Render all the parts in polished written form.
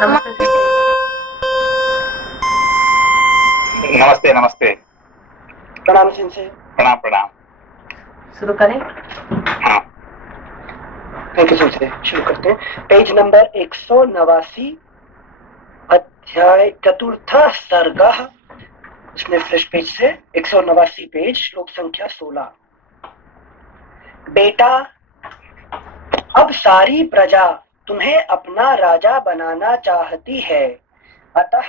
नमस्ते सेठ नमस्ते नमस्ते। प्रणाम सिंह। प्रणाम प्रणाम। शुरू करें। हाँ थैंक यू सिंह। शुरू करते हैं। पेज नंबर 189, अध्याय चतुर्थ सर्ग। इसमें फ्रेश पेज से 189 पेज, श्लोक संख्या 16। बेटा, अब सारी प्रजा तुम्हें अपना राजा बनाना चाहती है, अतः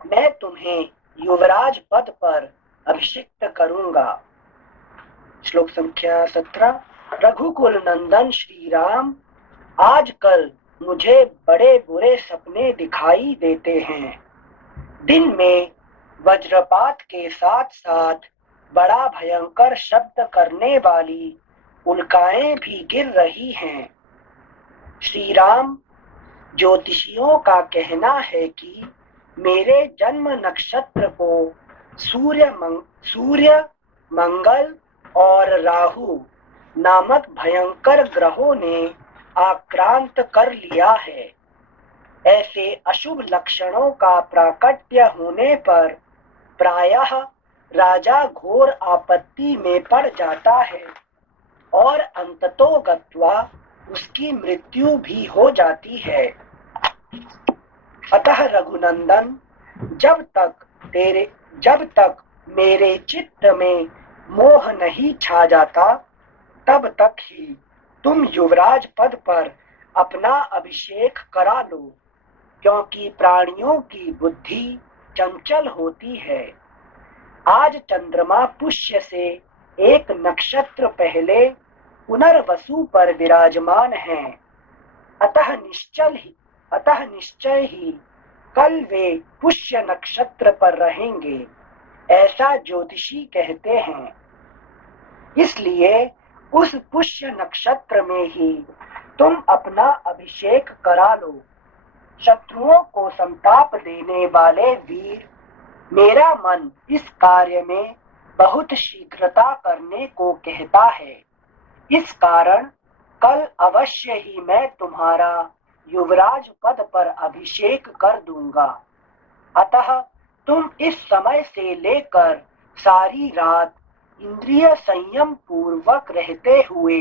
मैं तुम्हें युवराज पद पर अभिषिक्त करूंगा। श्लोक संख्या 17। रघुकुल नंदन श्री राम, आजकल मुझे बड़े बुरे सपने दिखाई देते हैं। दिन में वज्रपात के साथ साथ बड़ा भयंकर शब्द करने वाली उल्काएं भी गिर रही हैं। श्री राम, ज्योतिषियों का कहना है कि मेरे जन्म नक्षत्र को सूर्य, मंगल और राहु नामक भयंकर ग्रहों ने आक्रांत कर लिया है। ऐसे अशुभ लक्षणों का प्राकट्य होने पर प्रायः राजा घोर आपत्ति में पड़ जाता है और अंततो गत्वा उसकी मृत्यु भी हो जाती है। अतः रघुनंदन, जब तक मेरे चित्त में मोह नहीं छा जाता, तब तक ही तुम युवराज पद पर अपना अभिषेक करा लो, क्योंकि प्राणियों की बुद्धि चंचल होती है। आज चंद्रमा पुष्य से एक नक्षत्र पहले पुनर्वसु पर विराजमान है, अतः निश्चय ही कल वे पुष्य नक्षत्र पर रहेंगे, ऐसा ज्योतिषी कहते हैं। इसलिए उस पुष्य नक्षत्र में ही तुम अपना अभिषेक करा लो। शत्रुओं को संताप देने वाले वीर, मेरा मन इस कार्य में बहुत शीघ्रता करने को कहता है। इस कारण कल अवश्य ही मैं तुम्हारा युवराज पद पर अभिषेक कर दूंगा। अतः तुम इस समय से लेकर सारी रात इंद्रिय संयम पूर्वक रहते हुए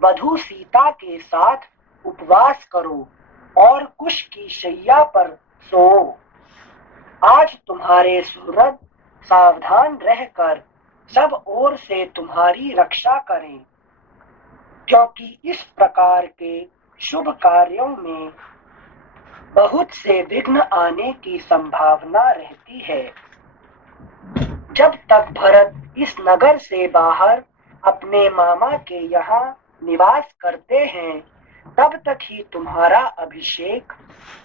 वधू सीता के साथ उपवास करो और कुश की शैया पर सो। आज तुम्हारे सूरज सावधान रहकर सब ओर से तुम्हारी रक्षा करें, क्योंकि इस प्रकार के शुभ कार्यों में बहुत से विघ्न आने की संभावना रहती है। जब तक भरत इस नगर से बाहर अपने मामा के यहाँ निवास करते हैं, तब तक ही तुम्हारा अभिषेक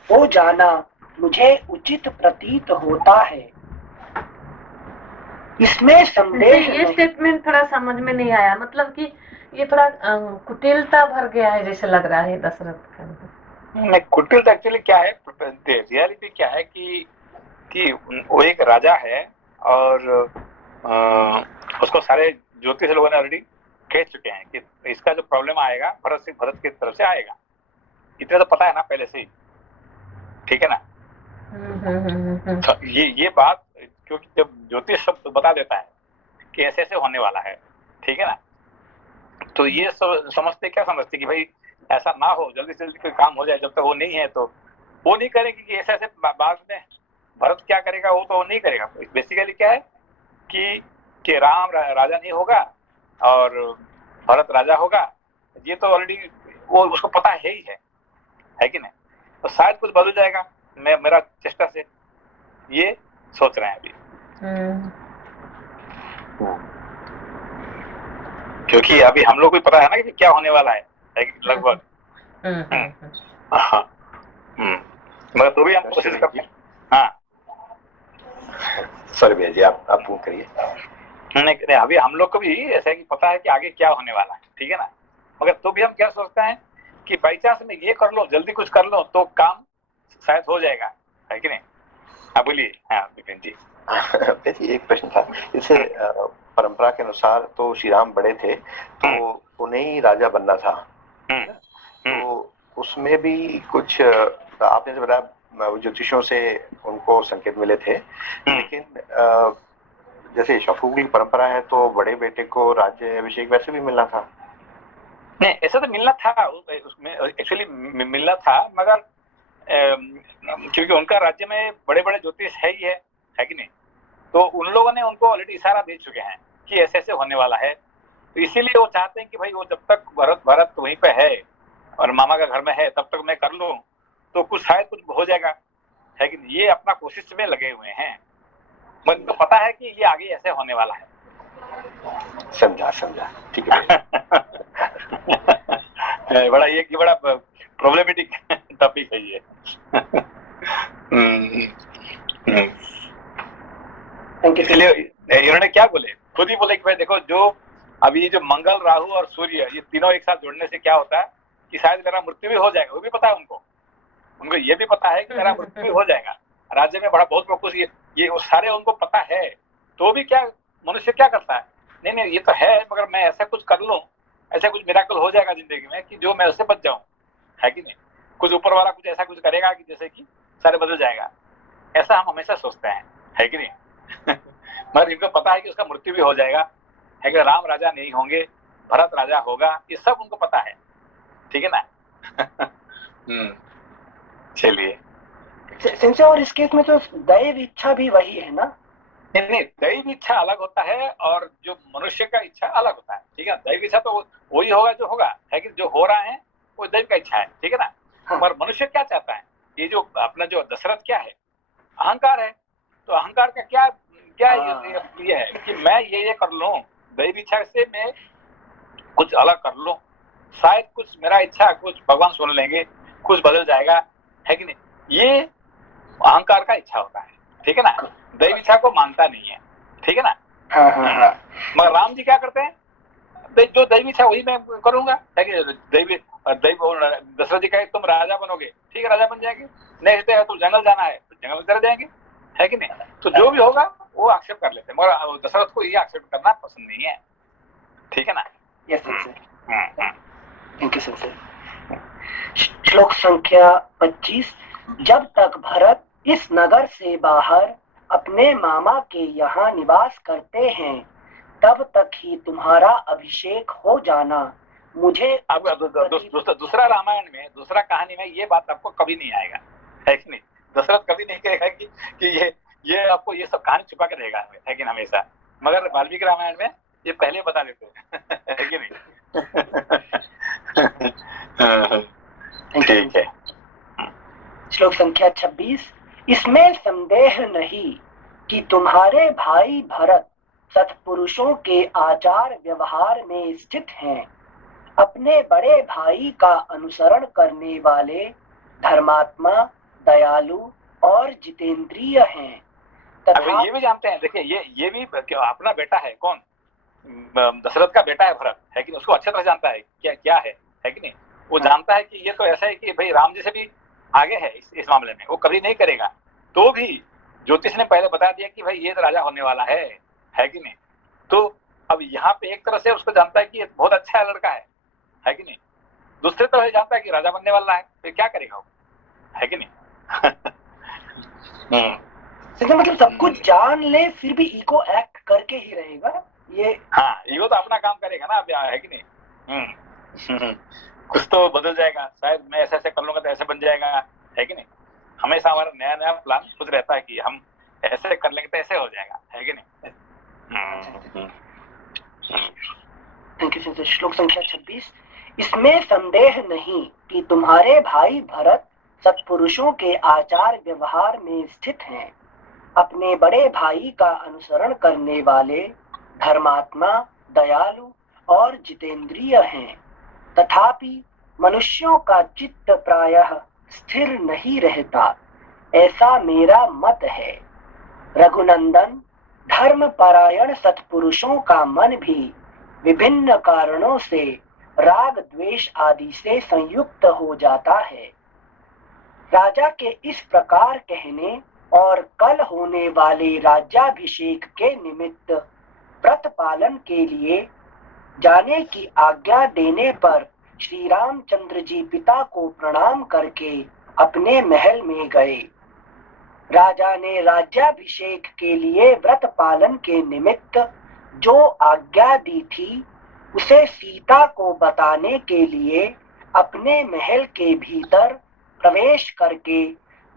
हो जाना मुझे उचित प्रतीत होता है। इसमें संदेह ये नहीं। स्टेटमेंट थोड़ा समझ में नहीं आया, मतलब कि ये थोड़ा कुटिलता भर गया है जैसे लग रहा है दशरथ का। नहीं, कुटिल एक्चुअली क्या है, रियलिटी क्या है कि वो एक राजा है और उसको सारे ज्योतिष लोगों ने ऑलरेडी कह चुके हैं कि इसका जो प्रॉब्लम आएगा भरत की तरफ से आएगा। इतना तो पता है ना पहले से ही, ठीक है ना। तो ये बात, क्योंकि जब ज्योतिष शब्द बता देता है कि ऐसे ऐसे होने वाला है, ठीक है ना, तो ये समझते क्या समझते कि भाई ऐसा ना हो, जल्दी से जल्दी कोई काम हो जाए। जब तक वो नहीं है तो वो नहीं करेगी कि ऐसे ऐसे बाद में भरत क्या करेगा, वो तो वो नहीं करेगा। बेसिकली क्या है कि राम राजा नहीं होगा और भरत राजा होगा, ये तो ऑलरेडी वो उसको पता है ही है कि नहीं। तो शायद कुछ बदल जाएगा, मेरा चेष्टा से ये सोच रहे हैं अभी। क्योंकि अभी हम लोग को पता है ना कि क्या होने वाला है लगभग। मगर तो भी हम कोशिश करते हैं। हाँ सॉरी भैया जी, आप पूर्ण करिए। नहीं, अभी हम लोग को भी ऐसा है कि पता है कि आगे क्या होने वाला है, ठीक है ना। मगर तो भी हम क्या सोचते हैं कि बाई चांस में ये कर लो, जल्दी कुछ कर लो तो काम शायद हो जाएगा, है कि नहीं। हाँ बोलिए। हाँ विपिन जी। एक प्रश्न था, जैसे परंपरा के अनुसार तो श्री राम बड़े थे, तो उन्हें ही राजा बनना था, तो उसमें भी कुछ तो आपने जो बताया वो ज्योतिषों से उनको संकेत मिले थे, लेकिन जैसे शफूक की परंपरा है तो बड़े बेटे को राज्य अभिषेक वैसे भी मिलना था। नहीं, ऐसा तो मिलना था उसमें, एक्चुअली मिलना था, मगर क्योंकि उनका राज्य में बड़े बड़े ज्योतिष है ही है कि नहीं, तो उन लोगों ने उनको ऑलरेडी इशारा दे चुके हैं कि ऐसे ऐसे होने वाला है, तो इसीलिए वो चाहते हैं कि भाई वो जब तक भरत वहीं पे है और मामा का घर में है तब तक मैं कर लूं तो कुछ शायद कुछ हो जाएगा, है कि नहीं। ये अपना कोशिश में लगे हुए हैं, मगर इनको पता है कि ये आगे ऐसे होने वाला है। समझा, ठीक है। बड़ा प्रॉब्लमेटिक टॉपिक है ये। इसलिए इन्होंने क्या बोले, खुद ही बोले कि भाई देखो, जो अभी जो मंगल, राहु और सूर्य, ये तीनों एक साथ जुड़ने से क्या होता है कि शायद मेरा मृत्यु भी हो जाएगा। वो भी पता है उनको ये भी पता है कि मेरा मृत्यु भी हो जाएगा, राज्य में बहुत कुछ, ये सारे उनको पता है, तो भी क्या मनुष्य क्या करता है, नहीं ये तो है, मगर मैं ऐसा कुछ कर लूं, ऐसा कुछ मिराकल हो जाएगा जिंदगी में कि जो मैं उससे बच जाऊं, है कि नहीं। कुछ ऊपर वाला कुछ ऐसा कुछ करेगा कि जैसे कि सारे बदल जाएगा, ऐसा हम हमेशा सोचते हैं, है कि नहीं। मगर इनको पता है कि उसका मृत्यु भी हो जाएगा, है कि राम राजा नहीं होंगे, भरत राजा होगा, ये सब उनको पता है, ठीक है ना। चलिए, सिंसे और इस केस में तो दैव इच्छा भी वही है ना। नहीं, दैव इच्छा अलग होता है और जो मनुष्य का इच्छा अलग होता है, ठीक है। दैव इच्छा तो वही होगा जो होगा, है कि जो हो रहा है वो दैव का इच्छा है, ठीक है ना। हाँ। पर मनुष्य क्या चाहता है, ये जो अपना जो दशरथ क्या है, अहंकार है, तो अहंकार का क्या क्या ये है कि मैं ये कर लूं, दैव इच्छा से मैं कुछ अलग कर लूं, शायद कुछ मेरा इच्छा कुछ भगवान सुन लेंगे, कुछ बदल जाएगा, है कि नहीं। ये अहंकार का इच्छा होता है, ठीक है ना। दैव इच्छा को मानता नहीं है, ठीक है ना। हाँ। मगर राम जी क्या करते हैं, जो दैव इच्छा वही मैं करूंगा, है कि दैव दशरथ जी कहे तुम राजा बनोगे, ठीक है, राजा बन जाएंगे, नहीं तो तुम जंगल जाना है तो जंगल चले जाएंगे, है कि नहीं। तो जो भी होगा वो एक्सेप्ट कर लेते हैं, मगर दशरथ को ये एक्सेप्ट करना पसंद नहीं है, ठीक है ना। Yes sir, thank you sir. श्लोक संख्या 25। जब तक भरत इस नगर से बाहर अपने मामा के यहाँ निवास करते हैं तब तक ही तुम्हारा अभिषेक हो जाना मुझे। अब दूसरा रामायण में, दूसरा कहानी में ये बात आपको कभी नहीं आएगा, है कि नहीं। दशरथ कभी नहीं कहेगा कि ये आपको ये सब कहानी छुपा के रहेगा, है कि हमेशा। मगर वाल्मीकि रामायण में ये पहले बता देते हैं, है कि नहीं। ठीक है। श्लोक संख्या 26। इसमें संदेह नहीं कि तुम्हारे भाई भरत सत्पुरुषों के आचार व्यवहार में स्थित हैं, अपने बड़े भाई का अनुसरण करने वाले, धर्मात्मा, दयालु और जितेंद्रिय हैं तथा ये भी जानते हैं, देखिए ये भी अपना बेटा है, कौन, दशरथ का बेटा है भरत, है कि उसको अच्छी तरह जानता है क्या है कि नहीं। वो जानता है कि ये तो ऐसा है कि भाई राम जी से भी आगे है इस मामले में, वो कभी नहीं करेगा, तो भी ज्योतिष ने पहले बता दिया कि भाई ये तो राजा होने वाला है कि नहीं। तो अब यहाँ पे एक तरह से उसको जानता है कि ये बहुत अच्छा लड़का है कि नहीं, दूसरी तरह से जानता है कि राजा बनने वाला है, फिर क्या करेगा वो, है कि नहीं। मतलब सब कुछ जान ले फिर भी ईगो एक्ट करके ही रहेगा ये। हाँ, ईगो तो अपना काम करेगा ना, है कि नहीं। कुछ तो बदल जाएगा, शायद मैं ऐसे कर लूंगा तो ऐसे बन जाएगा, है कि नहीं। हमेशा हमारा नया प्लान कुछ रहता है कि हम ऐसे कर लेंगे तो ऐसे हो जाएगा, है कि नहीं। Thank you sir. श्लोक संख्या 26। इसमें संदेह नहीं कि तुम्हारे भाई भरत सत्पुरुषों के आचार व्यवहार में स्थित हैं, अपने बड़े भाई का अनुसरण करने वाले, धर्मात्मा, दयालु और जितेंद्रिय हैं, तथापि मनुष्यों का चित्त प्रायः स्थिर नहीं रहता, ऐसा मेरा मत है। रघुनंदन, धर्मपरायण सत्पुरुषों का मन भी विभिन्न कारणों से राग द्वेष आदि से संयुक्त हो जाता है। राजा के इस प्रकार कहने और कल होने वाले राज्याभिषेक के निमित्त व्रत पालन के लिए जाने की आज्ञा देने पर श्री रामचंद्र जी पिता को प्रणाम करके अपने महल में गए। राजा ने राज्याभिषेक के लिए व्रत पालन के निमित्त जो आज्ञा दी थी उसे सीता को बताने के लिए अपने महल के भीतर प्रवेश करके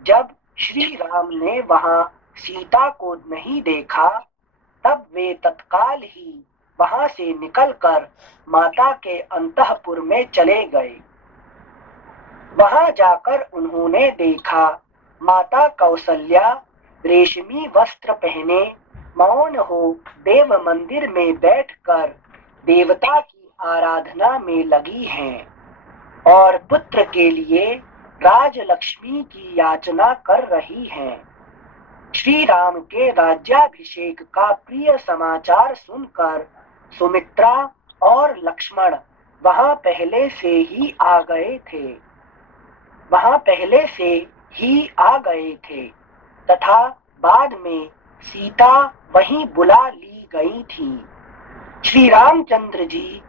जब श्री राम ने वहां सीता को नहीं देखा, तब वे तत्काल ही वहां से निकलकर माता के अंतःपुर में चले गए। वहां जाकर उन्होंने देखा माता कौसल्या रेशमी वस्त्र पहने मौन हो देव मंदिर में बैठकर देवता की आराधना में लगी हैं और पुत्र के लिए राजलक्ष्मी की याचना कर रही हैं। श्री राम के राज्याभिषेक का प्रिय समाचार सुनकर सुमित्रा और लक्ष्मण वहां पहले से ही आ गए थे तथा बाद में सीता वहीं बुला ली गई थी। श्री रामचंद्र जी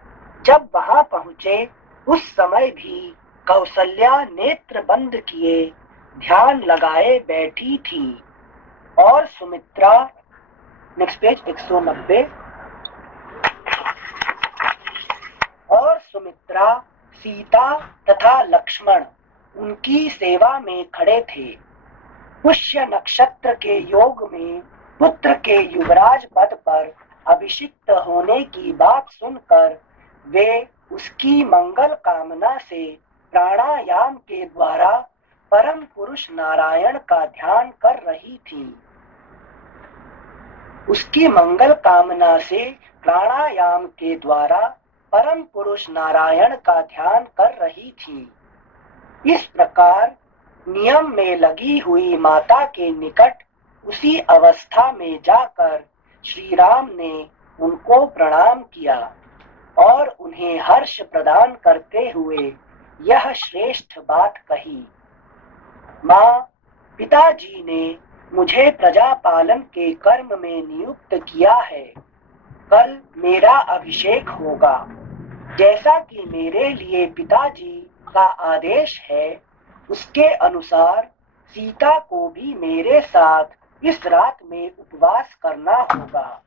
जब वहां पहुंचे उस समय भी कौसल्या नेत्र बंद किए ध्यान लगाए बैठी थी और सुमित्रा, नेक्स्ट पेज 190, और सुमित्रा, सीता तथा लक्ष्मण उनकी सेवा में खड़े थे। पुष्य नक्षत्र के योग में पुत्र के युवराज पद पर अभिषिक्त होने की बात सुनकर वे उसकी मंगल कामना से प्राणायाम के द्वारा परम पुरुष नारायण का ध्यान कर रही थी। उसकी मंगल कामना से प्राणायाम के द्वारा परम पुरुष नारायण का ध्यान कर रही थी। इस प्रकार नियम में लगी हुई माता के निकट उसी अवस्था में जाकर श्री राम ने उनको प्रणाम किया और उन्हें हर्ष प्रदान करते हुए यह श्रेष्ठ बात कही। माँ, पिताजी ने मुझे प्रजा पालन के कर्म में नियुक्त किया है। कल मेरा अभिषेक होगा। जैसा कि मेरे लिए पिताजी का आदेश है, उसके अनुसार सीता को भी मेरे साथ इस रात में उपवास करना होगा।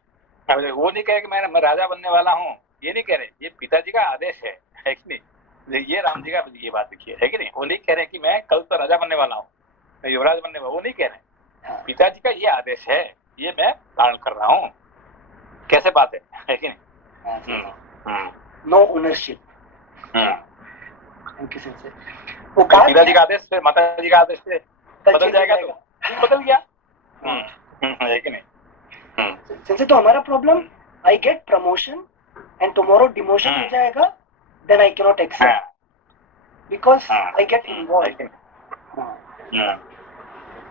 वो नहीं कहे कि मैं राजा बनने वाला हूँ, ये नहीं कह रहे, ये पिताजी का आदेश है कि नहीं? ये राम जी का ये बात लिखी है कि नहीं? वो नहीं कह रहे कि मैं कल तो राजा बनने वाला हूँ, मैं युवराज बनने वाला, वो नहीं कह रहे। पिताजी का ये आदेश है, ये मैं पालन कर रहा हूँ। कैसे बात है कि नहीं? No ownership. वो पिताजी का आदेश से माता जी का आदेश से बदल जाएगा तो बदल गया, है कि नहीं? सिंसे तो हमारा problem, I get promotion and tomorrow demotion हो जाएगा, then I can not accept because I get involve.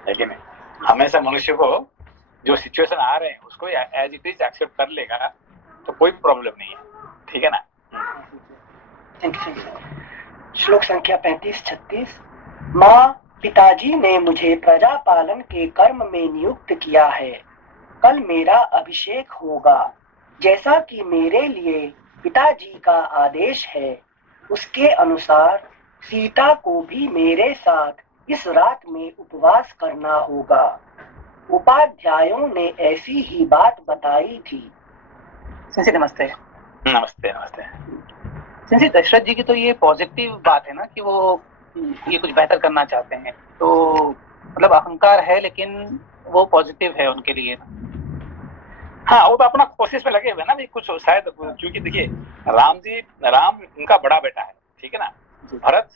लेकिन हमेशा मनुष्य को जो सिचुएशन आ रहे हैं उसको एज इट इज एक्सेप्ट कर लेगा तो कोई प्रॉब्लम नहीं है, ठीक है ना? Thank you. श्लोक संख्या 35-36। माँ, पिताजी ने मुझे प्रजा पालन के कर्म में नियुक्त किया है। कल मेरा अभिषेक होगा। जैसा कि मेरे लिए पिताजी का आदेश है, उसके अनुसार सीता को भी मेरे साथ इस रात में उपवास करना होगा। उपाध्यायों ने ऐसी ही बात बताई थी। सिंसी नमस्ते। नमस्ते नमस्ते। सिंसी दशरथ जी की तो ये पॉजिटिव बात है ना कि वो ये कुछ बेहतर करना चाहते हैं, तो मतलब अहंकार है लेकिन वो पॉजिटिव है उनके लिए। हाँ, वो तो अपना कोशिश में लगे हुए ना भी कुछ शायद, क्योंकि देखिए राम उनका बड़ा बेटा है, ठीक है ना? भरत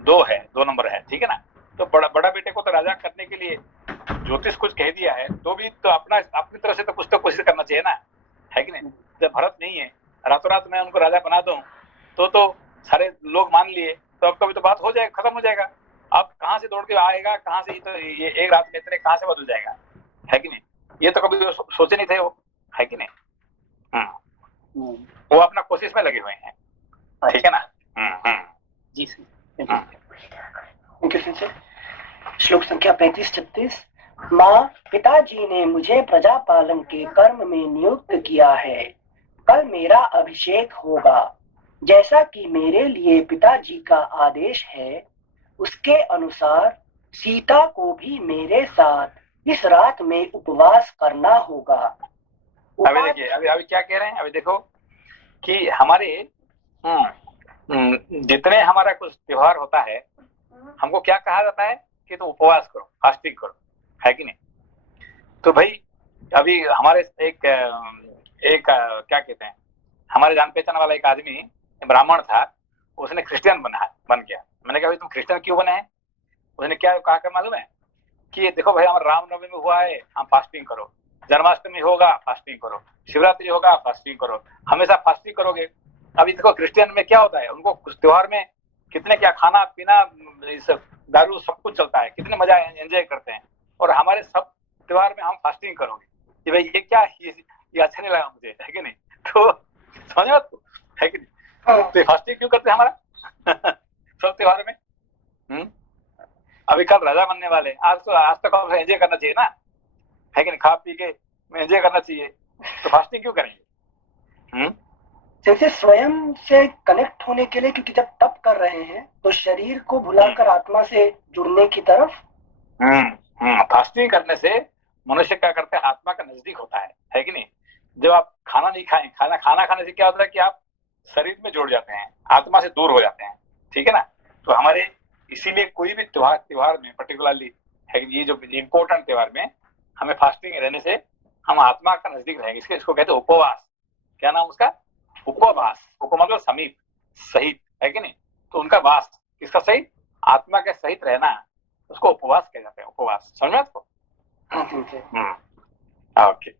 2 नंबर है, ठीक है ना? तो बड़ा बेटे को तो राजा करने के लिए ज्योतिष कुछ कह दिया है, तो भी तो अपनी तरफ से तो कुछ तो कोशिश करना चाहिए ना, है कि नहीं? जब भरत नहीं है, रातों रात मैं उनको राजा बना दूं तो सारे लोग मान लिए, तो अब कभी तो बात हो जाएगा, खत्म हो जाएगा। अब कहाँ से दौड़ के आएगा, कहाँ से ये एक रात में इतने कहाँ से बदल जाएगा, है कि नहीं? ये तो कभी सोचे नहीं थे वो, है कि नहीं? वो अपना कोशिश में लगे हुए हैं, ठीक है ना? जी सर। Thank you sir. श्लोक संख्या 35-36। माँ, पिताजी ने मुझे प्रजा पालन के कर्म में नियुक्त किया है। कल मेरा अभिषेक होगा। जैसा कि मेरे लिए पिताजी का आदेश है, उसके अनुसार सीता को भी मेरे साथ इस रात में उपवास करना होगा। अभी देखिए, अभी क्या कह रहे हैं, अभी देखो कि हमारे जितने हमारा कुछ त्योहार होता है, हमको क्या कहा जाता है कि तुम उपवास करो, फास्टिंग करो, है कि नहीं? तो भाई अभी हमारे एक क्या कहते हैं, हमारे जान पहचान वाला एक आदमी ब्राह्मण था, उसने क्रिश्चियन बन गया। मैंने कहा भाई तुम क्रिश्चियन क्यों बने हैं? उसने क्या कहा कर मालूम है कि देखो भाई हमारा रामनवमी में हुआ है, हम फास्टिंग करो, जन्माष्टमी होगा फास्टिंग करो, शिवरात्रि होगा फास्टिंग करो, हमेशा फास्टिंग करोगे। अभी देखो क्रिश्चियन में क्या होता है, उनको कुछ त्योहार में कितने क्या खाना पीना, दारू सब कुछ चलता है, कितने मजा एंजॉय करते हैं, और हमारे सब त्योहार में हम फास्टिंग करोगे कि भाई ये क्या, ये अच्छा नहीं लगा मुझे, है कि नहीं? तो समझ बात को, है कि नहीं? तो फास्टिंग क्यों करते हैं हमारा सब त्योहार में? अभी कल राजा बनने वाले, आज तक एंजॉय करना चाहिए ना, है कि नहीं? खा पी के एंजॉय करना चाहिए, तो फास्टिंग क्यों करेंगे? जैसे स्वयं से कनेक्ट होने के लिए, क्योंकि जब तप कर रहे हैं तो शरीर को भुलाकर आत्मा से जुड़ने की तरफ। फास्टिंग करने से मनुष्य क्या करता है, आत्मा का नजदीक होता है कि नहीं? जब आप खाना नहीं खाएं, खाना खाने से क्या होता है कि आप शरीर में जुड़ जाते हैं, आत्मा से दूर हो जाते हैं, ठीक है ना? तो हमारे इसीलिए कोई भी त्योहार में पर्टिकुलरली है कि ये जो इम्पोर्टेंट त्योहार में हमें फास्टिंग रहने से हम आत्मा का नजदीक रहेंगे। इसको कहते हैं उपवास। क्या नाम उसका? उपवास। उप मतलब समीप, सहित, है कि नहीं? तो उनका वास किसका सहित? आत्मा के सहित रहना, उसको उपवास कह जाते हैं। उपवास, समझ में आपको? Okay,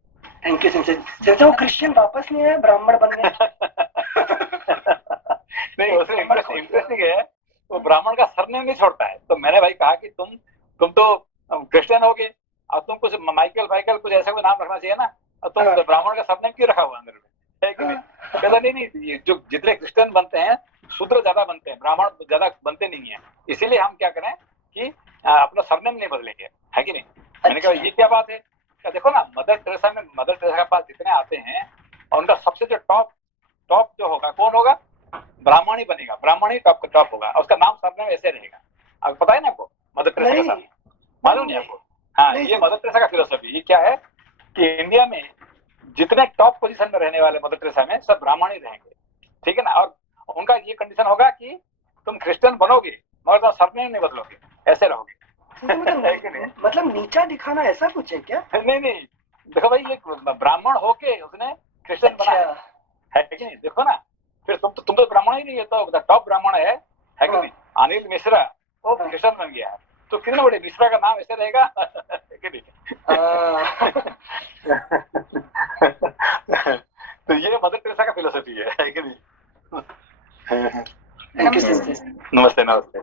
thank you sir. वो क्रिश्चियन वापस नहीं आया ब्राह्मण बनने? नहीं, उसमें इंटरेस्टिंग है, वो ब्राह्मण का सरनेम नहीं छोड़ता है। तो मैंने भाई कहा कि तुम तो क्रिश्चियन हो गए, और तुम कुछ माइकल कुछ ऐसा कोई नाम रखना चाहिए ना, और तुम ब्राह्मण का सरनेम क्यों रखा हुआ अंदर में, है कि नहीं? कहता नहीं, जो जितने क्रिश्चियन बनते हैं शूद्र ज्यादा बनते हैं, ब्राह्मण ज्यादा बनते नहीं है, इसीलिए हम क्या करें कि अपना सरनेम नहीं बदलेंगे, है कि नहीं? मैंने कहा ये क्या बात है? देखो ना, मदर टेरेसा के पास जितने आते हैं, और उनका सबसे जो टॉप जो होगा, कौन होगा? ब्राह्मण ही बनेगा, ब्राह्मण ही टॉप होगा, और उसका नाम सरनेम ऐसे रहेगा। आपको पता है ना आपको मदर टेरेसा का साथ? मालूम नहीं आपको? हाँ, ये मदर टेरेसा का फिलोसफी ये क्या है कि इंडिया में जितने टॉप पोजीशन में रहने वाले मदर टेरेसा में सब ब्राह्मण ही रहेंगे, ठीक है ना? और उनका ये कंडीशन होगा कि तुम क्रिश्चियन बनोगे मगर सरनेम नहीं बदलोगे, ऐसे रहोगे। मतलब नीचा दिखाना ऐसा कुछ है क्या? नहीं, देखो भाई, ये ब्राह्मण होके उसने क्रिश्चियन बनाया है कि नहीं? देखो ना, फिर तुम तो ब्राह्मण ही नहीं है, तो टॉप ब्राह्मण है कि नहीं? अनिल मिश्रा वो क्रिश्चियन बन गया है, तो कितने बड़े मिश्रा का नाम ऐसे रहेगा, कि नहीं? तो ये मदर टेरेसा का फिलोसफी है कि नहीं? नमस्ते।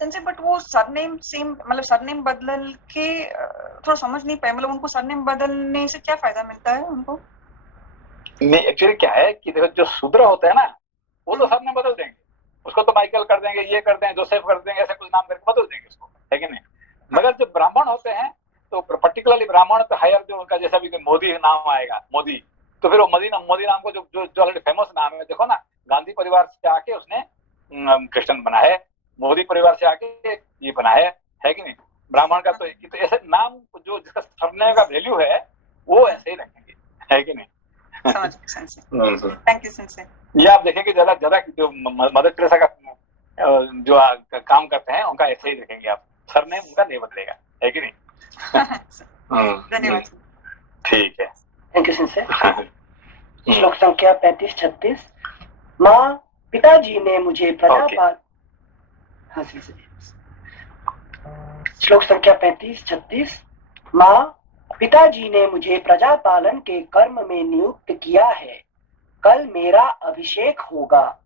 संजय, बट वो सरनेम सेम, मतलब सरनेम बदल के थोड़ा समझ नहीं पाए, मतलब उनको सरनेम बदलने से क्या फायदा मिलता है उनको? नहीं, एक्चुअली क्या है कि देखो, जो शूद्र होते हैं ना, वो तो सरनेम बदल देंगे, उसको तो माइकल कर देंगे, ये कर देंगे, जोसेफ कर देंगे, ऐसे कुछ नाम करके बदल देंगे उसको, है कि नहीं? मगर जो ब्राह्मण होते हैं, तो पर्टिकुलरली ब्राह्मण तो हायर, जो उनका जैसा भी मोदी नाम आएगा, मोदी, तो फिर वो मोदी नाम को जो ऑलरेडी फेमस नाम है, देखो ना, गांधी परिवार से आके उसने क्रिश्चियन बना है, मोदी परिवार से आके ये बना है कि नहीं? ब्राह्मण का तो ऐसे नाम जो जिसका सरनेम का वैल्यू है वो ऐसे ही रखेंगे, है कि नहीं? Thank you Sanjay. ये आप देखेंगे ज्यादा जो मदर टेरेसा का जो काम करते हैं उनका ऐसे ही रखेंगे आप, सरनेम उनका नहीं बदलेगा, है कि नहीं? धन्यवाद। ठीक है, थैंक यू संजय। श्लोक संख्या 35-36। माँ, पिताजी ने मुझे श्लोक संख्या 35-36। माँ, पिताजी ने मुझे प्रजापालन के कर्म में नियुक्त किया है। कल मेरा अभिषेक होगा।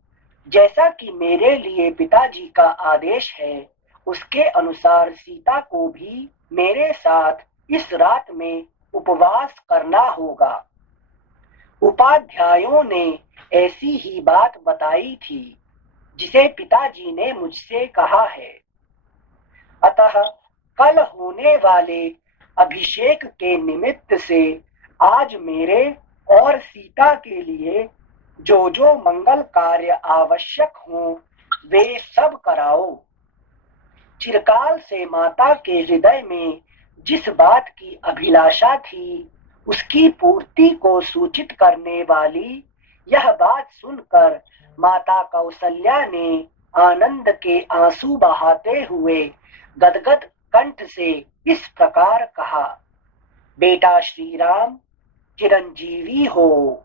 जैसा कि मेरे लिए पिताजी का आदेश है, उसके अनुसार सीता को भी मेरे साथ इस रात में उपवास करना होगा। उपाध्यायों ने ऐसी ही बात बताई थी जिसे पिताजी ने मुझसे कहा है। अतः कल होने वाले अभिषेक के निमित्त से आज मेरे और सीता के लिए जो मंगल कार्य आवश्यक हों वे सब कराओ। चिरकाल से माता के हृदय में जिस बात की अभिलाषा थी उसकी पूर्ति को सूचित करने वाली यह बात सुनकर माता कौसल्या ने आनंद के आंसू बहाते हुए गदगद कंठ से इस प्रकार कहा, बेटा श्री राम चिरंजीवी हो।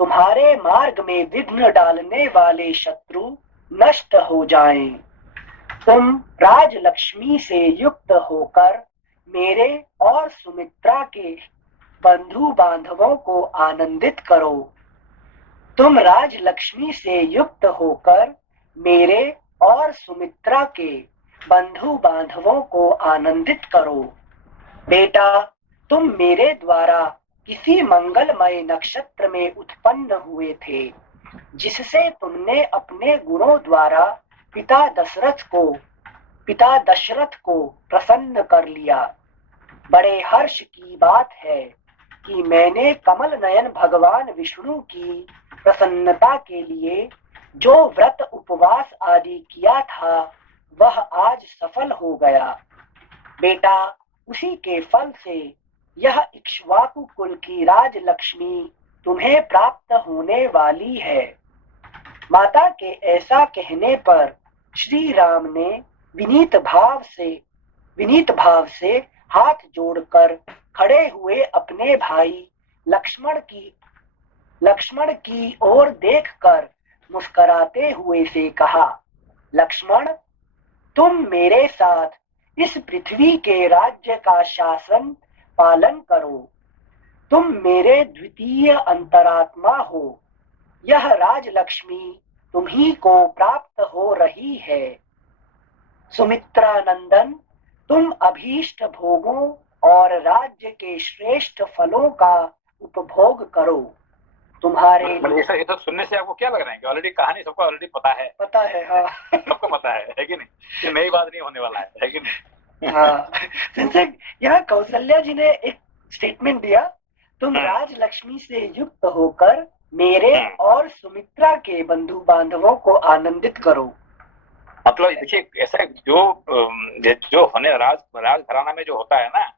तुम्हारे मार्ग में विघ्न डालने वाले शत्रु नष्ट हो जाएं। तुम राजलक्ष्मी से युक्त होकर मेरे और सुमित्रा के बंधु बांधवों को आनंदित करो। तुम राजलक्ष्मी से युक्त होकर मेरे और सुमित्रा के बंधु बांधवों को आनंदित करो। बेटा, तुम मेरे द्वारा किसी मंगलमय नक्षत्र में उत्पन्न हुए थे, जिससे तुमने अपने गुणों द्वारा पिता दशरथ को प्रसन्न कर लिया। बड़े हर्ष की बात है कि मैंने कमल नयन भगवान विष्णु की प्रसन्नता के लिए जो व्रत उपवास आदि किया था वह आज सफल हो गया। बेटा, उसी के फल से यह इक्ष्वाकु कुल की राजलक्ष्मी तुम्हें प्राप्त होने वाली है। माता के ऐसा कहने पर श्री राम ने विनीत भाव से हाथ जोड़कर खड़े हुए अपने भाई लक्ष्मण की ओर देखकर मुस्कुराते हुए से कहा, लक्ष्मण, तुम मेरे साथ इस पृथ्वी के राज्य का शासन पालन करो। तुम मेरे द्वितीय अंतरात्मा हो। यह राजलक्ष्मी तुम्ही को प्राप्त हो रही है। सुमित्रा नंदन, तुम अभीष्ट भोगों और राज्य के श्रेष्ठ फलों का उपभोग करो। तुम्हारे ये सब सुनने से आपको क्या लग रहा है कि ऑलरेडी कहानी सबको ऑलरेडी पता है? हाँ। सबको पता है कि नहीं? ये नई बात नहीं होने वाला है कि नहीं? हाँ। यहाँ कौशल्या जी ने एक स्टेटमेंट दिया, तुम राजलक्ष्मी से युक्त होकर मेरे और सुमित्रा के बंधु बांधवों को आनंदित करो। मतलब देखिए, ऐसा जो होने राज घराना में जो होता है ना,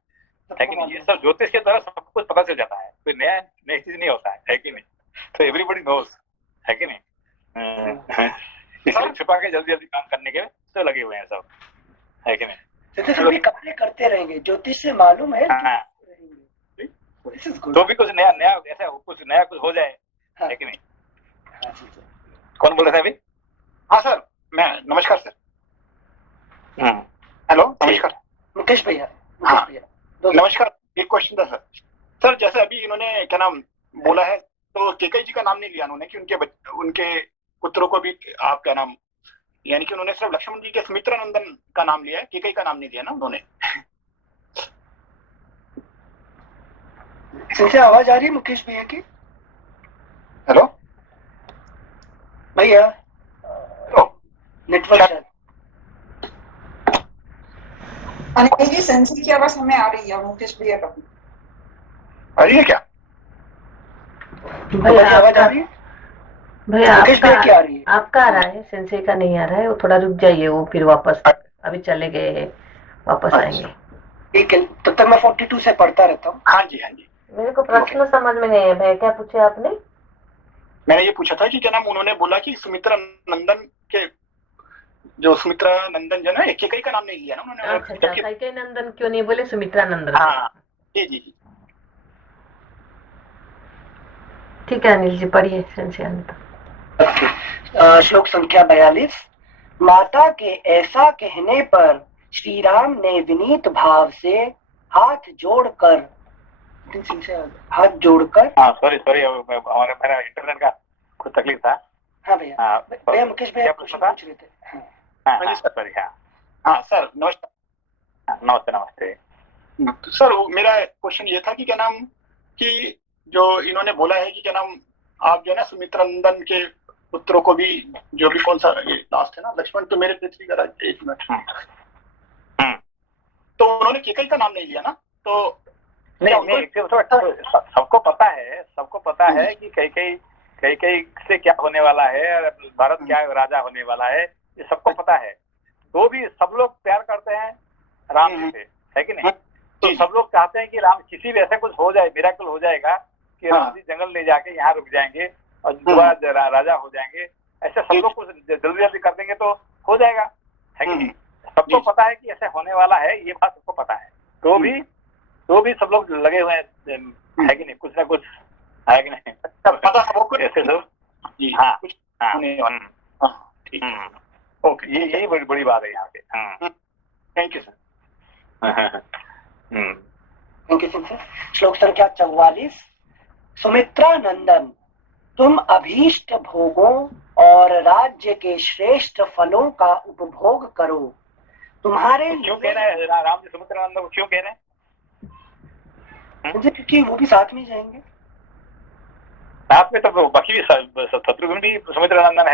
है कि नहीं, ये सब ज्योतिष के द्वारा सब कुछ पता चल जाता है। कोई नई चीज नहीं होता है कि नहीं? तो एवरीबॉडी नोज, है कि नहीं? इसलिए छुपा के जल्दी जल्दी काम करने के तो लगे हुए हैं सब, है कि नहीं? तो भी कपड़े करते रहेंगे, ज्योतिष से मालूम है। तो भी कुछ नया ऐसा कुछ हो जाए, है कि नहीं? कौन बोल रहे थे अभी? हाँ सर, मैं नमस्कार सर। हेलो, नमस्कार मुकेश भैया। हाँ नमस्कार। एक क्वेश्चन था सर। सर जैसे अभी इन्होंने क्या नाम बोला है, तो केकई जी का नाम नहीं लिया उन्होंने कि उनके पुत्रों को भी आप क्या नाम, यानी कि उन्होंने सिर्फ लक्ष्मण जी के सुमित्रा नंदन का नाम लिया है, केकई का नाम नहीं लिया ना उन्होंने। आवाज आ रही है मुकेश भैया की? हेलो भैया, नेटवर्क अनिल जी, सेंसी की आवाज हमें आ रही है, मुकेश भैया का आ रही है क्या? भैया आवाज आ रही है? भैया मुकेश भैया क्या आ रही है? आपका आ रहा है, सेंसी का नहीं आ रहा है। वो थोड़ा रुक जाइए, वो फिर वापस अभी चले गए, वापस आएंगे। ठीक है, तब तक मैं 42 से पढ़ता रहता हूँ। हाँ जी, हाँ जी। मेरे को प्रश्न समझ में नहीं है भैया, क्या पूछे आपने? मैंने ये पूछा था कि क्या नाम उन्होंने बोला कि सुमित्रा नंदन के, जो सुमित्रा नंदन जो ना, केकई का नाम नहीं लिया ना उन्होंने। अच्छा, केकई नंदन क्यों नहीं बोले, सुमित्रा नंदन? हाँ जी जी जी। ठीक है अनिल जी, पढ़िए सेंसी श्लोक संख्या 42। माता के ऐसा कहने पर श्री राम ने विनीत भाव से हाथ जोड़कर सॉरी हमारे मेरा इंटरनेट का कुछ तकलीफ था। हाँ भैया। भैया मुकेश भैया पूछ रहे थे। हाँ सर, नमस्ते। सर मेरा क्वेश्चन ये था कि क्या नाम, कि जो इन्होंने बोला है कि क्या नाम, आप जो है ना सुमित्रा नंदन के पुत्रों को भी, जो भी कौन सा ये लास्ट है ना, लक्ष्मण तो मेरे पृथ्वी का राज्य, एक मिनट, तो उन्होंने केकई का नाम नहीं लिया ना? तो नहीं, सबको पता है कि कैकई से क्या होने वाला है, भारत क्या राजा होने वाला है, ये सबको पता है। तो भी सब लोग प्यार करते हैं राम जी से, है कि नहीं? तो जी। सब लोग चाहते हैं कि राम किसी भी ऐसा कुछ हो जाए, मिराकल हो जाएगा कि हाँ। राम जी जंगल ले जाके यहाँ रुक जाएंगे और दोबारा राजा हो जाएंगे। ऐसे सब लोग कुछ जल्दी जल्दी कर देंगे तो हो जाएगा, है कि नहीं? सबको पता है कि ऐसे होने वाला है, ये बात सबको पता है, तो भी सब लोग लगे हुए हैं, है कि नहीं? कुछ ना कुछ, है कि नहीं? पता सबको ऐसे सब। जी। हाँ कुछ हाँ होने वाला। हाँ, ठीक है। ओके, ये बड़ी बड़ी बात है यहाँ पे। Thank you sir. Thank you sir. श्लोक संख्या 44। सुमित्रा नंदन, तुम अभीष्ट भोगों और राज्य के श्रेष्ठ फलों का उपभोग करो। तुम्हारे क्यों कह रहे हैं राम जी सुमित्रा नंदन को, क्यों कह रहे हैं? क्योंकि वो भी साथ में जाएंगे। साथ में तो बाकी भी शत्रुघ्न भी सुमित्रा नंदन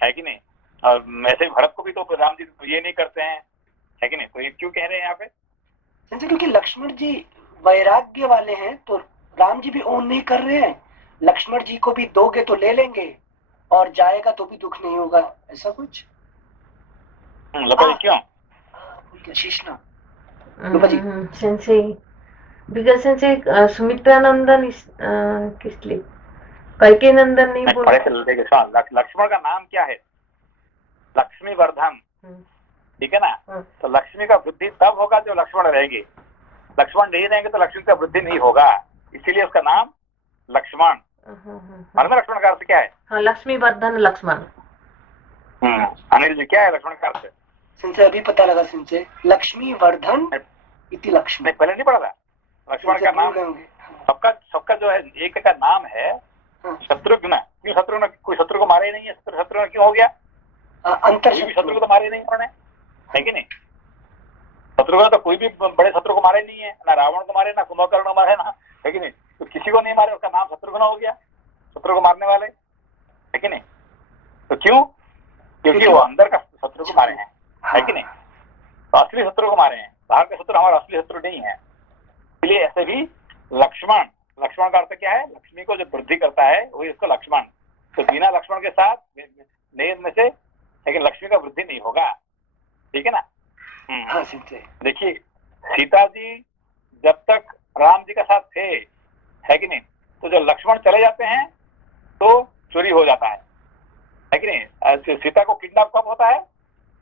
है कि नहीं? और ऐसे भरत को भी तो राम जी ये नहीं करते हैं, है कि नहीं? तो ये क्यों कह रहे हैं यहाँ पे? क्योंकि लक्ष्मण जी वैराग्य वाले हैं, तो राम जी भी ओन नहीं कर रहे हैं। लक्ष्मण जी को भी दोगे तो ले लेंगे और जाएगा तो भी दुख नहीं होगा, ऐसा कुछ। क्यों? शीशना Sensei, because Sensei, Sumitra Nandan is किस लिए कैके नंदन नहीं बोल? लक्ष्मण का नाम क्या है? लक्ष्मी वर्धन, ठीक है ना? तो लक्ष्मी का वृद्धि तब होगा जो लक्ष्मण रहेंगे। लक्ष्मण नहीं रहेंगे तो लक्ष्मी का वृद्धि नहीं होगा, इसीलिए उसका नाम लक्ष्मण। लक्ष्मण का अर्थ क्या है? हाँ, लक्ष्मी वर्धन लक्ष्मण। अनिल जी, क्या है लक्ष्मण का अर्थ? सिंचे अभी पता लगा सिंचे, लक्ष्मी वर्धन इति लक्ष्मण। पहले नहीं पढ़ा था? लक्ष्मण का नाम सबका जो है, एक का नाम है शत्रुघ्न। क्यों शत्रुघ्न? कोई शत्रु को मारे ही नहीं है, शत्रुघ्न क्यों हो गया? अंतर शत्रु को तो मारे नहीं उन्होंने, है कि नहीं? शत्रु तो कोई भी बड़े शत्रु को मारे नहीं है, ना रावण को मारे, ना कुंभकर्ण को मारे, ना, है कि नहीं? तो किसी को नहीं मारे, उसका नाम शत्रुघ्न हो गया, शत्रु को मारने वाले, है कि नहीं? तो क्यों? क्योंकि वो अंदर का शत्रु को मारे हैं, है कि नहीं? तो असली शत्रु को मारे हैं, बाहर के शत्रु हमारा असली शत्रु नहीं है। इसलिए ऐसे भी लक्ष्मण का अर्थ क्या है? लक्ष्मी को जो वृद्धि करता है वही इसको लक्ष्मण। तो बिना लक्ष्मण के साथ नहीं में से, लेकिन लक्ष्मी का वृद्धि नहीं होगा, ठीक है ना? देखिए, सीता जी जब तक राम जी के साथ थे, है कि नहीं, तो जो लक्ष्मण चले जाते हैं तो चोरी हो जाता है कि नहीं? सीता को किडनैप कब होता है?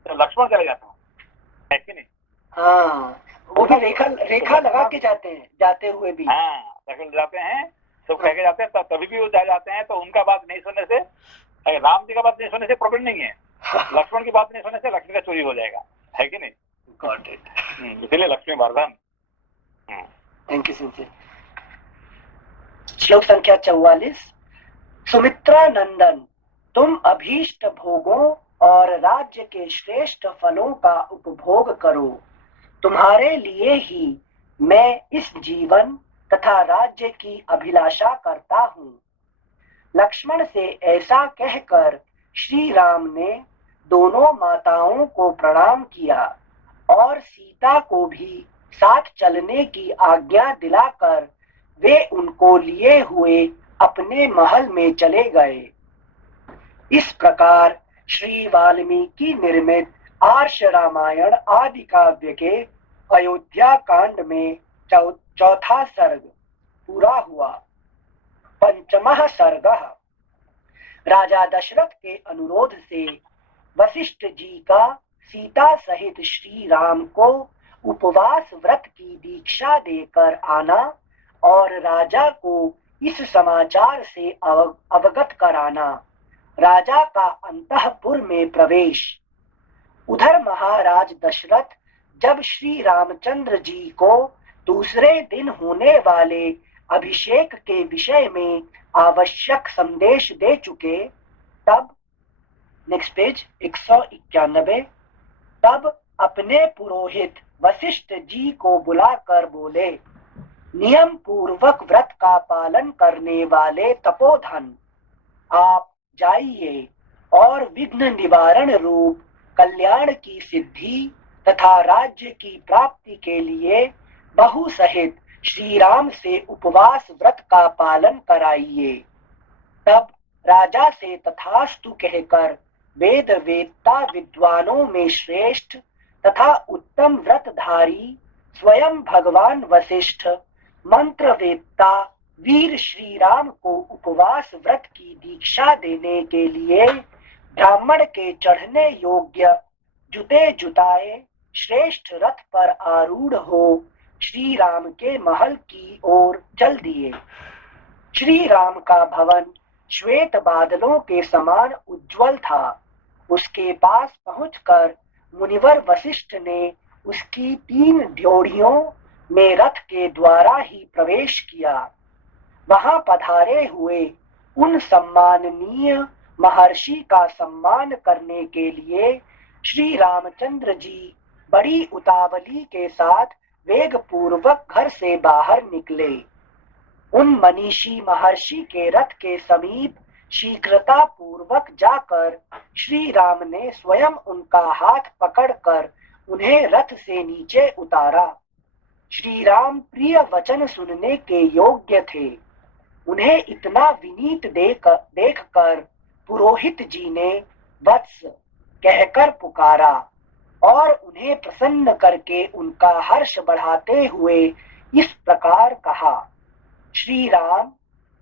तो लक्ष्मण चले जाते हैं, है कि नहीं? हाँ, वो भी रेखा लगा के जाते हैं, जाते हुए भी। हाँ, लक्ष्मण जाते हैं, सब कह के जाते हैं, तभी भी वो जाते हैं। तो उनका बात नहीं सुनने से, राम जी का बात नहीं सुनने से प्रॉब्लम नहीं है, लक्ष्मण की बात नहीं सुनने से लक्ष्मी का चोरी हो जाएगा, है कि नहीं? Got it. इसलिए लक्ष्मी वर्धन। थैंक यू सिंचे। श्लोक संख्या 44। सुमित्रा नंदन, तुम अभीष्ट भोगों और राज्य के श्रेष्ठ फलों का उपभोग करो। तुम्हारे लिए ही मैं इस जीवन तथा राज्य की अभिलाषा करता हूँ। लक्ष्मण से ऐसा कहकर श्री राम ने दोनों माताओं को प्रणाम किया और सीता को भी साथ चलने की आज्ञा दिलाकर वे उनको लिए हुए अपने महल में चले गए। इस प्रकार श्री वाल्मीकि निर्मित आर्ष रामायण आदि काव्य के अयोध्या कांड में चौथा सर्ग पूरा हुआ। पंचमः सर्गः। राजा दशरथ के अनुरोध से वशिष्ठ जी का सीता सहित श्री राम को उपवास व्रत की दीक्षा देकर आना और राजा को इस समाचार से अवगत कराना। राजा का अंतःपुर में प्रवेश। उधर महाराज दशरथ जब श्री रामचंद्र जी को दूसरे दिन होने वाले अभिषेक के विषय में आवश्यक संदेश दे चुके, तब नेक्स्ट पेज 191, तब अपने पुरोहित वशिष्ठ जी को बुलाकर बोले, नियम पूर्वक व्रत का पालन करने वाले तपोधन, आप जाइए और विघ्न निवारण रूप कल्याण की सिद्धि तथा राज्य की प्राप्ति के लिए बहु सहित श्री राम से उपवास व्रत का पालन कराइए। तब राजा से तथास्तु कहकर वेद वेत्ता विद्वानों में श्रेष्ठ तथा उत्तम व्रतधारी स्वयं भगवान वशिष्ठ, मंत्र वेत्ता वीर श्री राम को उपवास व्रत की दीक्षा देने के लिए ब्राह्मण के चढ़ने योग्य जुते जुताए श्रेष्ठ रथ पर आरूढ़ हो श्री राम के महल की ओर चल दिए। श्री राम का भवन श्वेत बादलों के समान उज्जवल था। उसके पास पहुंचकर मुनिवर वशिष्ठ ने उसकी 3 ड्योढ़ियों में रथ के द्वारा ही प्रवेश किया। वहां पधारे हुए उन सम्माननीय महर्षि का सम्मान करने के लिए श्री रामचंद्र जी बड़ी उतावली के साथ वेग पूर्वक घर से बाहर निकले। उन मनीषी महर्षि के रथ के समीप शीघ्रता पूर्वक जाकर श्री राम ने स्वयं उनका हाथ पकड़कर उन्हें रथ से नीचे उतारा। श्री राम प्रिय वचन सुनने के योग्य थे। उन्हें इतना विनीत देखकर पुरोहित जी ने वत्स कहकर पुकारा और उन्हें प्रसन्न करके उनका हर्ष बढ़ाते हुए इस प्रकार कहा, श्री राम,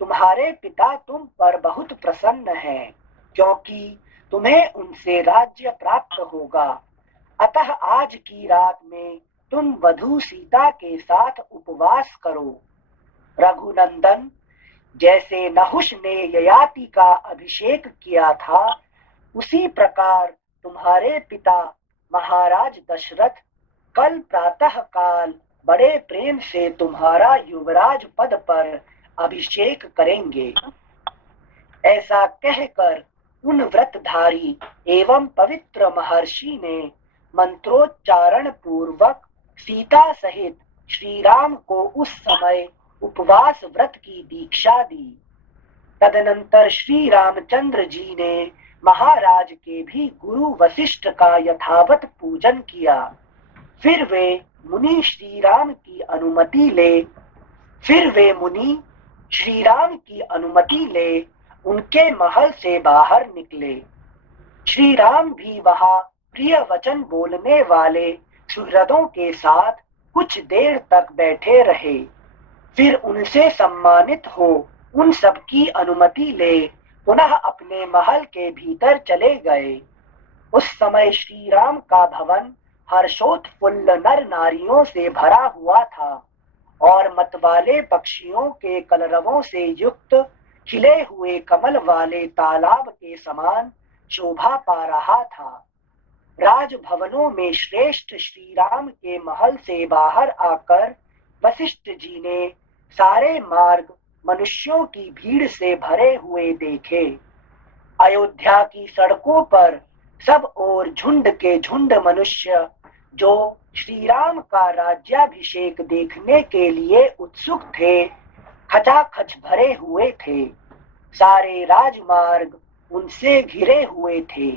तुम्हारे पिता तुम पर बहुत प्रसन्न हैं, क्योंकि तुम्हें उनसे राज्य प्राप्त होगा। अतः आज की रात में तुम वधू सीता के साथ उपवास करो। रघुनंदन, जैसे नहुष ने ययाति का अभिषेक किया था, उसी प्रकार तुम्हारे पिता महाराज दशरथ कल प्रातः काल बड़े प्रेम से तुम्हारा युवराज पद पर अभिषेक करेंगे। ऐसा कहकर उन व्रतधारी एवं पवित्र महर्षि ने मंत्रोच्चारण पूर्वक सीता सहित श्री राम को उस समय उपवास व्रत की दीक्षा दी। तदनंतर श्री रामचंद्र जी ने महाराज के भी गुरु वशिष्ठ का यथावत पूजन किया। फिर वे मुनि श्री राम की अनुमति ले उनके महल से बाहर निकले। श्री राम भी वहां प्रिय वचन बोलने वाले सुहृदों के साथ कुछ देर तक बैठे रहे। फिर उनसे सम्मानित हो उन सबकी अनुमति ले पुनः अपने महल के भीतर चले गए। उस समय श्री राम का भवन हर्षोत्फुल्ल नर नारियों से भरा हुआ था और मतवाले पक्षियों के कलरवों से युक्त खिले हुए कमल वाले तालाब के समान शोभा पा रहा था। राजभवनों में श्रेष्ठ श्री राम के महल से बाहर आकर वशिष्ठ जी ने सारे मार्ग मनुष्यों की भीड़ से भरे हुए देखे। अयोध्या की सड़कों पर सब ओर झुंड के झुंड मनुष्य जो श्री राम का राज्याभिषेक देखने के लिए उत्सुक थे, खचाखच भरे हुए थे। सारे राजमार्ग उनसे घिरे हुए थे।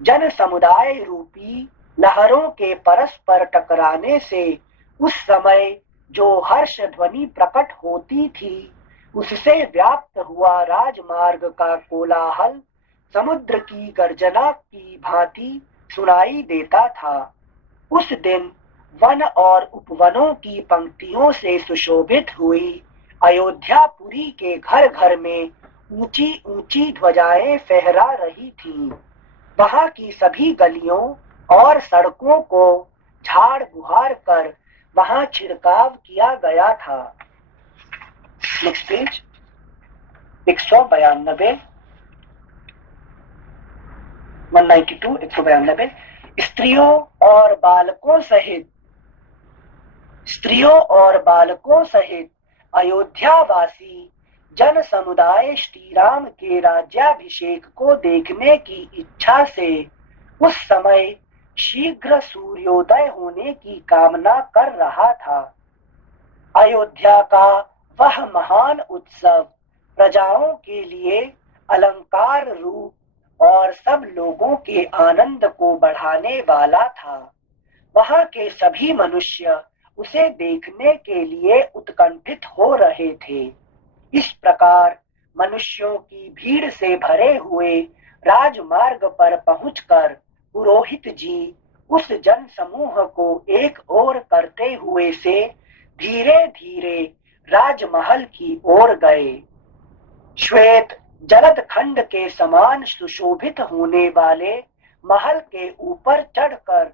जन समुदाय रूपी लहरों के परस्पर टकराने से उस समय जो हर्ष ध्वनि प्रकट होती थी, उससे व्याप्त हुआ राजमार्ग का कोलाहल समुद्र की गर्जना की भांति सुनाई देता था। उस दिन वन और उपवनों की पंक्तियों से सुशोभित हुई अयोध्यापुरी के घर घर में ऊंची ऊंची ध्वजाएं फहरा रही थीं। वहां की सभी गलियों और सड़कों को झाड़ बुहार कर वहां छिड़काव किया गया था। नेक्स्ट पेज 192 192 स्त्रियों और बालकों सहित अयोध्यावासी जन समुदाय श्री राम के राज्याभिषेक को देखने की इच्छा से उस समय शीघ्र सूर्योदय होने की कामना कर रहा था। अयोध्या का वह महान उत्सव प्रजाओं के लिए अलंकार रूप और सब लोगों के आनंद को बढ़ाने वाला था। वहां के सभी मनुष्य उसे देखने के लिए उत्कंठित हो रहे थे। इस प्रकार मनुष्यों की भीड़ से भरे हुए राजमार्ग पर पहुंचकर पुरोहित जी उस जन समूह को एक ओर करते हुए से धीरे धीरे राजमहल की ओर गए। श्वेत जलद खंड के समान सुशोभित होने वाले महल के ऊपर चढ़कर,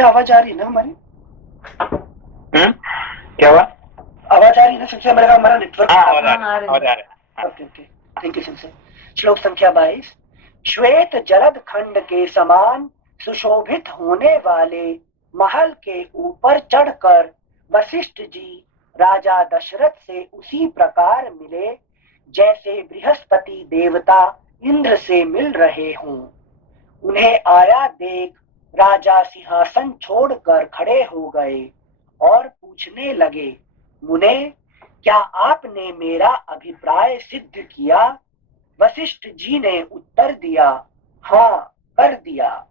आवाज आ रही है ना हमारी? क्या हुआ? आवाज आ रही है ना? सबसे हमारा नेटवर्क आवाज आ रहा है। ओके ओके, थैंक यू सबसे। श्लोक संख्या 22। श्वेत जलद खंड के समान सुशोभित होने वाले महल के ऊपर चढ़कर वशिष्ठ जी राजा दशरथ से उसी प्रकार मिले जैसे बृहस्पति देवता इंद्र से मिल रहे हों। उन्हें आया देख राजा सिंहासन छोड़कर खड़े हो गए और पूछने लगे, मुने, क्या आपने मेरा अभिप्राय सिद्ध किया? वशिष्ठ जी ने उत्तर दिया, हाँ, कर दिया।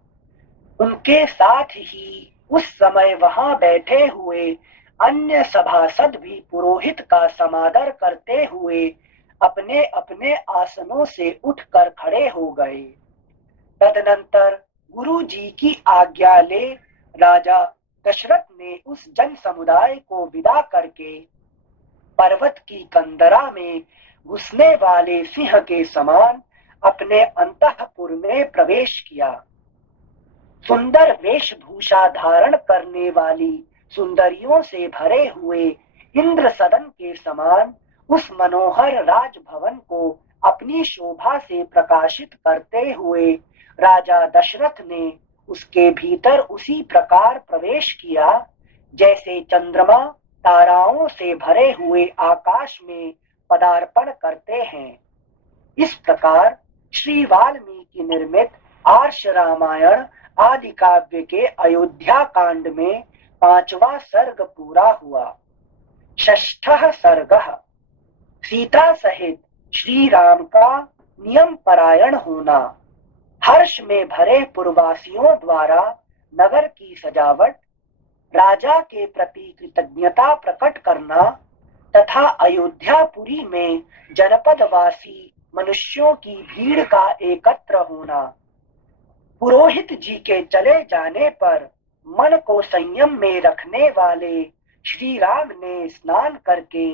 उनके साथ ही उस समय वहां बैठे हुए अन्य सभासद भी पुरोहित का समादर करते हुए अपने अपने आसनों से उठकर खड़े हो गए। तदनंतर गुरु जी की आज्ञा ले राजा दशरथ ने उस जन समुदाय को विदा करके पर्वत की कंदरा में घुसने वाले सिंह के समान अपने अंतःपुर में प्रवेश किया। सुंदर वेशभूषा धारण करने वाली सुंदरियों से भरे हुए इंद्र सदन के समान उस मनोहर राजभवन को अपनी शोभा से प्रकाशित करते हुए राजा दशरथ ने उसके भीतर उसी प्रकार प्रवेश किया जैसे चंद्रमा ताराओं से भरे हुए आकाश में पदार्पण करते हैं। इस प्रकार श्री वाल्मीकि निर्मित आर्ष रामायण आदि काव्य के अयोध्या कांड में 5वां सर्ग पूरा हुआ। षष्ठः सर्गः सीता सहित श्री राम का नियम परायण होना। हर्ष में भरे पुरवासियों द्वारा नगर की सजावट, राजा के प्रति कृतज्ञता प्रकट करना तथा अयोध्यापुरी में जनपदवासी मनुष्यों की भीड़ का एकत्र होना। पुरोहित जी के चले जाने पर मन को संयम में रखने वाले श्री राम ने स्नान करके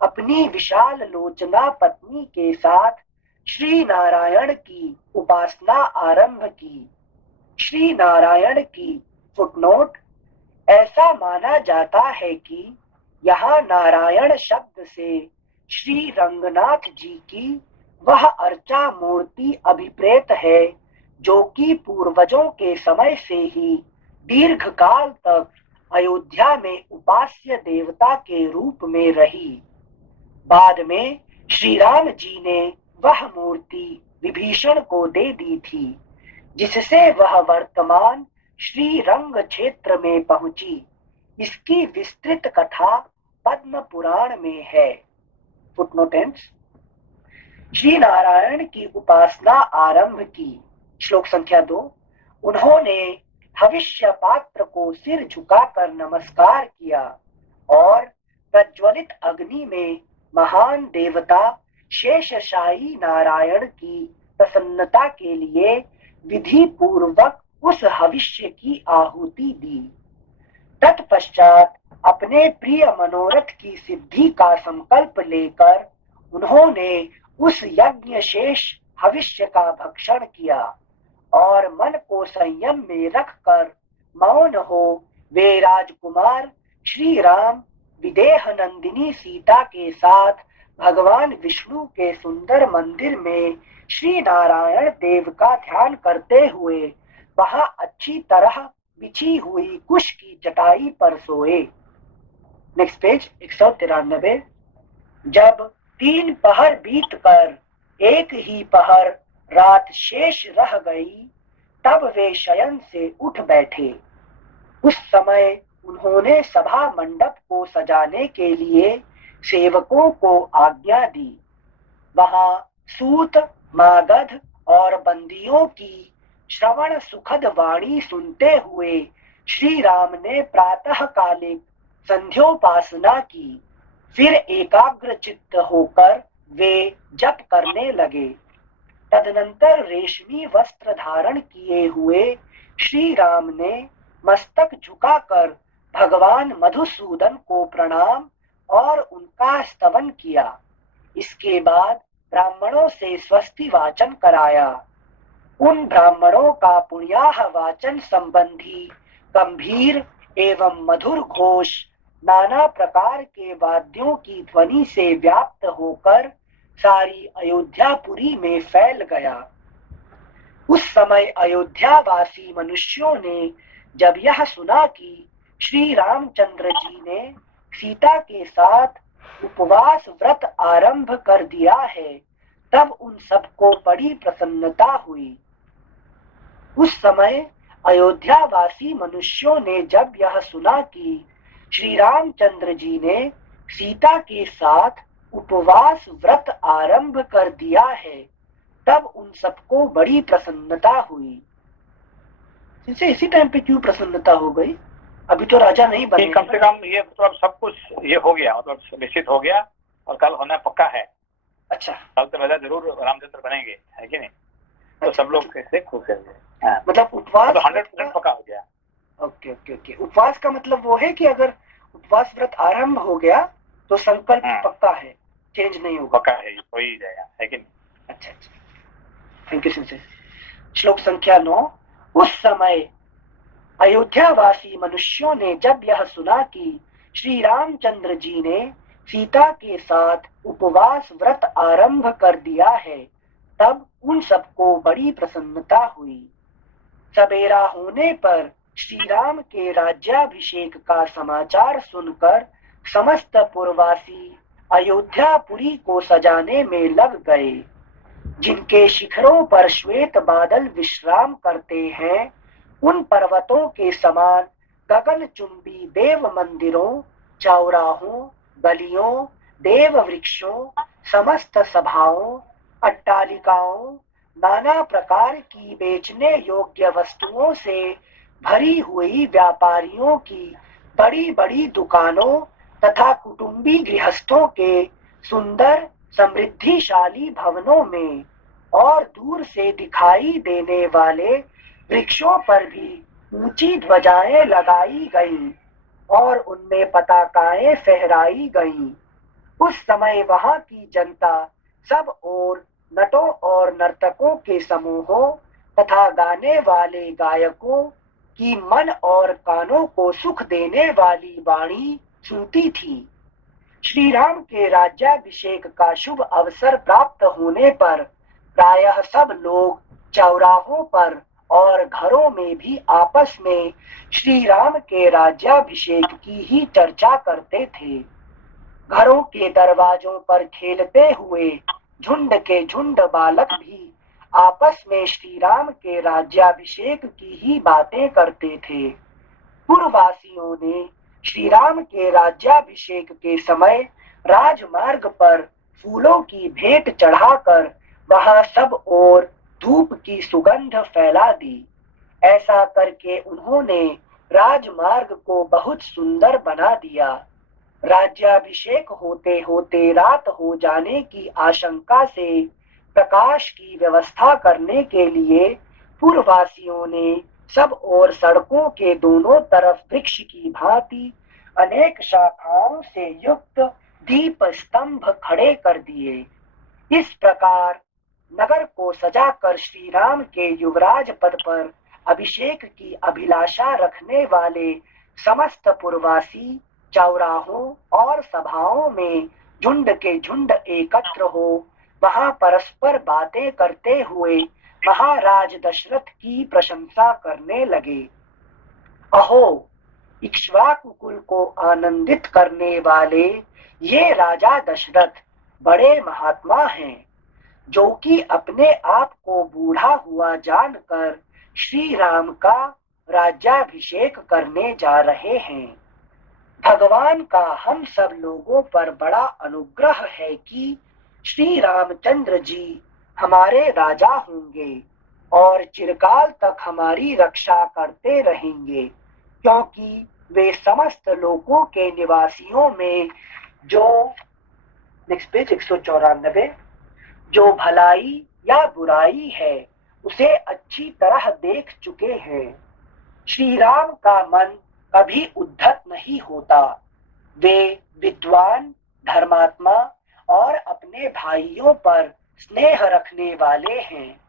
अपनी विशाल लोचना पत्नी के साथ श्री नारायण की उपासना आरंभ की। श्री नारायण की फुटनोट, ऐसा माना जाता है कि यहाँ नारायण शब्द से श्री रंगनाथ जी की वह अर्चा मूर्ति अभिप्रेत है जो कि पूर्वजों के समय से ही दीर्घ काल तक अयोध्या में उपास्य देवता के रूप में रही। बाद में श्री राम जी ने वह मूर्ति विभीषण को दे दी थी, जिससे वह वर्तमान श्री रंग क्षेत्र में पहुंची। इसकी विस्तृत कथा पद्म पुराण में है। फुटनोटेंस। श्री नारायण की उपासना आरंभ की। श्लोक संख्या 2। उन्होंने भविष्य पात्र को सिर झुकाकर नमस्कार किया और प्रज्वलित अग्नि में महान देवता शेषशाही नारायण की प्रसन्नता के लिए विधि पूर्वक उस हविष्य की आहुति दी। तत्पश्चात अपने प्रिय मनोरथ की सिद्धि का संकल्प लेकर उन्होंने उस यज्ञ शेष हविष्य का भक्षण किया और मन को संयम में रखकर मौन हो वे राजकुमार श्री राम विदेह नंदिनी सीता के साथ भगवान विष्णु के सुंदर मंदिर में श्री नारायण देव का ध्यान करते हुए वहां अच्छी तरह बिछी हुई कुश की चटाई पर सोए। Next page 193। जब 3 पहर बीतकर एक ही पहर रात शेष रह गई तब वे शयन से उठ बैठे। उस समय उन्होंने सभा मंडप को सजाने के लिए सेवकों को आज्ञा दी। वहां सूत, मागध और बंदियों की श्रवण सुखद वाणी सुनते हुए श्री राम ने प्रातःकालिक संध्योपासना की। फिर एकाग्र चित्त होकर वे जप करने लगे। तदनंतर रेशमी वस्त्र धारण किए हुए श्री राम ने मस्तक झुकाकर भगवान मधुसूदन को प्रणाम और उनका स्तवन किया। इसके बाद ब्राह्मणों से स्वस्ति वाचन कराया। उन ब्राह्मणों का पुण्याह वाचन संबंधी गंभीर एवं मधुर घोष नाना प्रकार के वाद्यों की ध्वनि से व्याप्त होकर सारी अयोध्यापुरी में फैल गया। उस समय अयोध्यावासी मनुष्यों ने जब यह सुना कि श्री रामचंद्र जी ने सीता के साथ उपवास व्रत आरंभ कर दिया है, तब उन सबको बड़ी प्रसन्नता हुई। उस समय अयोध्यावासी मनुष्यों ने जब यह सुना कि श्री रामचंद्र जी ने सीता के साथ उपवास व्रत आरंभ कर दिया है, तब उन सबको बड़ी प्रसन्नता हुई। इसी टाइम पे क्यों प्रसन्नता हो गई? अभी तो राजा नहीं बने। कम से कम ये मतलब सब कुछ ये हो गया, मतलब निश्चित हो गया और कल होना पक्का है। अच्छा, कल तो राजा जरूर रामचंद्र बनेंगे, है कि नहीं? तो सब लोग कैसे खुश हैं। मतलब उपवास तो 100% पक्का हो गया। Okay okay okay. उपवास का मतलब वो है कि अगर उपवास व्रत आरंभ हो गया तो संकल्प पक्का है, चेंज नहीं होगा, पक्का है, हो ही जाएगा, है कि नहीं? अच्छा अच्छा, थैंक यू सिंसे। श्लोक संख्या 9। उस समय अयोध्यावासी मनुष्यों ने जब यह सुना कि श्री रामचंद्र जी ने सीता के साथ उपवास व्रत आरंभ कर दिया है, तब उन सबको बड़ी प्रसन्नता हुई। सवेरा होने पर श्री राम के राज्याभिषेक का समाचार सुनकर समस्त पुरवासी अयोध्यापुरी को सजाने में लग गए। जिनके शिखरों पर श्वेत बादल विश्राम करते हैं, उन पर्वतों के समान गगनचुंबी देव मंदिरों, चौराहों, गलियों, देव वृक्षों, समस्त सभाओं, अट्टालिकाओं, नाना प्रकार की बेचने योग्य वस्तुओं से भरी हुई व्यापारियों की बड़ी बड़ी दुकानों तथा कुटुंबी गृहस्थों के सुंदर समृद्धिशाली भवनों में और दूर से दिखाई देने वाले वृक्षों पर भी ऊंची ध्वजाएं लगाई गईं और उनमें पताकाएं फहराई गईं। उस समय वहां की जनता सब ओर नटों और नर्तकों के समूहों तथा गाने वाले गायकों की मन और कानों को सुख देने वाली वाणी सुनती थी। श्री राम के राज्याभिषेक का शुभ अवसर प्राप्त होने पर प्रायः सब लोग चौराहों पर और घरों में भी आपस में श्री राम के राज्याभिषेक की ही चर्चा करते थे। घरों के दरवाजों पर खेलते हुए झुंड के झुंड बालक भी आपस में श्री राम के राज्याभिषेक की ही बातें करते थे। पूर्ववासियों ने श्री राम के राज्याभिषेक के समय राजमार्ग पर फूलों की भेंट चढ़ाकर वहां सब ओर धूप की सुगंध फैला दी। ऐसा करके उन्होंने राजमार्ग को बहुत सुंदर बना दिया। राज्याभिषेक होते होते रात हो जाने की आशंका से प्रकाश की व्यवस्था करने के लिए पूर्ववासियों ने सब और सड़कों के दोनों तरफ वृक्ष की भांति अनेक शाखाओं से युक्त दीप स्तंभ खड़े कर दिए। इस प्रकार नगर को सजाकर श्री राम के युवराज पद पर अभिषेक की अभिलाषा रखने वाले समस्त पुरवासी चौराहों और सभाओं में झुंड के झुंड एकत्र हो वहां परस्पर बातें करते हुए महाराज दशरथ की प्रशंसा करने लगे। अहो, इक्ष्वाकु कुल को आनंदित करने वाले ये राजा दशरथ बड़े महात्मा हैं, जो कि अपने आप को बूढ़ा हुआ जानकर श्री राम का राज्याभिषेक करने जा रहे हैं। भगवान का हम सब लोगों पर बड़ा अनुग्रह है कि श्री रामचंद्र जी हमारे राजा होंगे और चिरकाल तक हमारी रक्षा करते रहेंगे, क्योंकि वे समस्त लोकों के निवासियों में जो नेक्स्ट पेज 194। जो भलाई या बुराई है उसे अच्छी तरह देख चुके हैं। श्री राम का मन कभी उद्धत नहीं होता। वे विद्वान, धर्मात्मा और अपने भाइयों पर स्नेह रखने वाले हैं।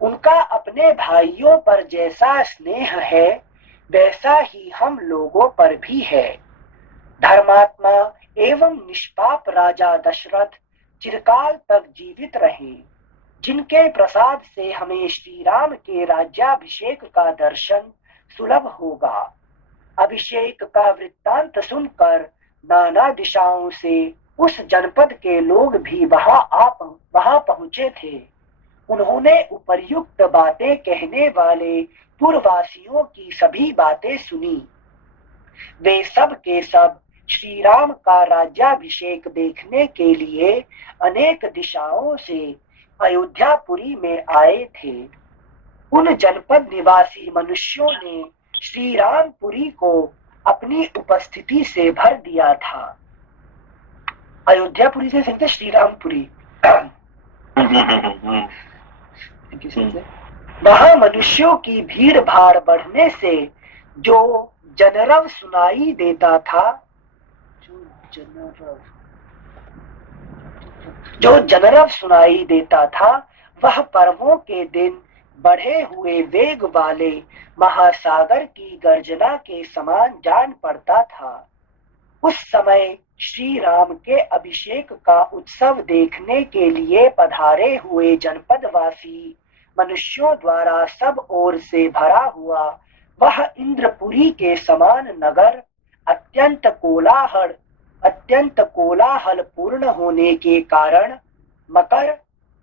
उनका अपने भाइयों पर जैसा स्नेह है वैसा ही हम लोगों पर भी है। धर्मात्मा एवं निष्पाप राजा दशरथ चिरकाल तक जीवित रहे, जिनके प्रसाद से हमें श्री राम के राज्याभिषेक का दर्शन सुलभ होगा। अभिषेक का वृत्तांत सुनकर नाना दिशाओं से उस जनपद के लोग भी वहां पहुंचे थे। उन्होंने उपर्युक्त बातें कहने वाले पूर्ववासियों की सभी बातें सुनी। वे सब के सब श्री राम का राज्याभिषेक देखने के लिए अनेक दिशाओं से अयोध्यापुरी में आए थे। उन जनपद निवासी मनुष्यों ने श्री रामपुरी को अपनी उपस्थिति से भर दिया था। अयोध्यापुरी से सुनते श्री रामपुरी। वहां मनुष्यों की भीड़ भाड़ बढ़ने से जो जनरव सुनाई देता था, जो जनरव सुनाई देता था वह पर्वों के दिन बढ़े हुए वेग वाले महासागर की गर्जना के समान जान पड़ता था। उस समय श्री राम के अभिषेक का उत्सव देखने के लिए पधारे हुए जनपदवासी मनुष्यों द्वारा सब ओर से भरा हुआ वह इंद्रपुरी के समान नगर अत्यंत कोलाहल पूर्ण होने के कारण मकर,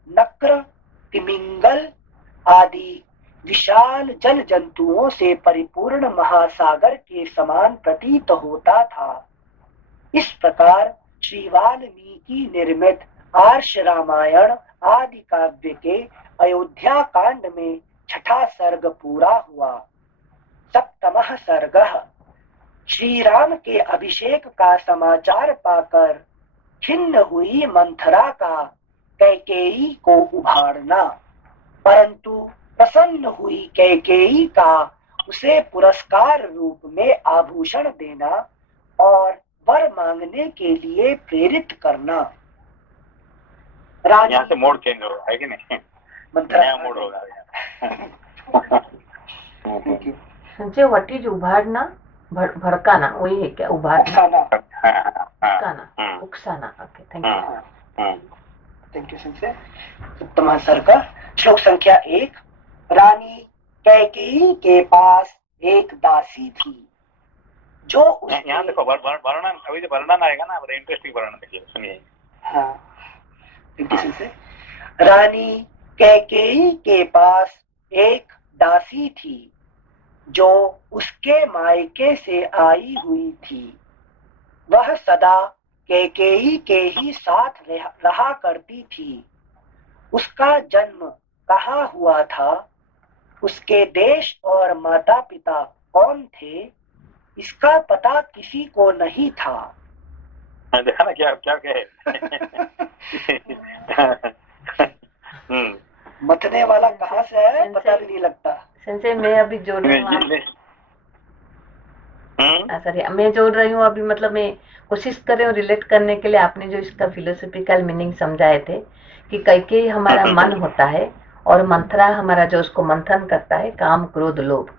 नक्र, तिमिंगल आदि विशाल जल जंतुओं से परिपूर्ण महासागर के समान प्रतीत होता था। इस प्रकार श्री वाल्मीकि निर्मित आर्ष रामायण आदि काव्य के अयोध्या कांड में छठा सर्ग पूरा हुआ। सप्तमः सर्गः। श्री राम के अभिषेक का समाचार पाकर खिन्न हुई मंथरा का कैकेयी को उभारना, परंतु प्रसन्न हुई कैकेयी का उसे पुरस्कार रूप में आभूषण देना और वर मांगने के लिए प्रेरित करना। यहाँ से मोड चेंज होगा, है कि नहीं? नया मोड होगा। संजय, व्हाट इज उभारना? भड़काना वही है क्या? उभारना, उकसाना। Okay, thank you Sanjay. सप्तम सर्ग, श्लोक संख्या 1। रानी कैकेयी के पास एक दासी थी जो यहाँ देखो वर्णन, अभी जो वर्णन आएगा ना, बड़ा इंटरेस्टिंग वर्णन देखिए, सुनिए। हाँ, रानी कैकेयी के पास एक दासी थी जो उसके मायके से आई हुई थी। वह सदा कैकेयी के ही साथ रहा करती थी। उसका जन्म कहाँ हुआ था, उसके देश और माता पिता कौन थे, इसका पता किसी को नहीं था। देखा ना क्या क्या कहे। मतने वाला कहाँ से है पता भी नहीं लगता। संजय, मैं अभी जोड़ रही हूँ, सॉरी, मैं जोड़ रही हूँ अभी, मतलब मैं कोशिश कर रही हूँ रिलेट करने के लिए। आपने जो इसका फिलोसॉफिकल मीनिंग समझाए थे कि कैकेयी हमारा मन होता है और मंथरा हमारा जो उसको मंथन करता है, काम, क्रोध, लोभ।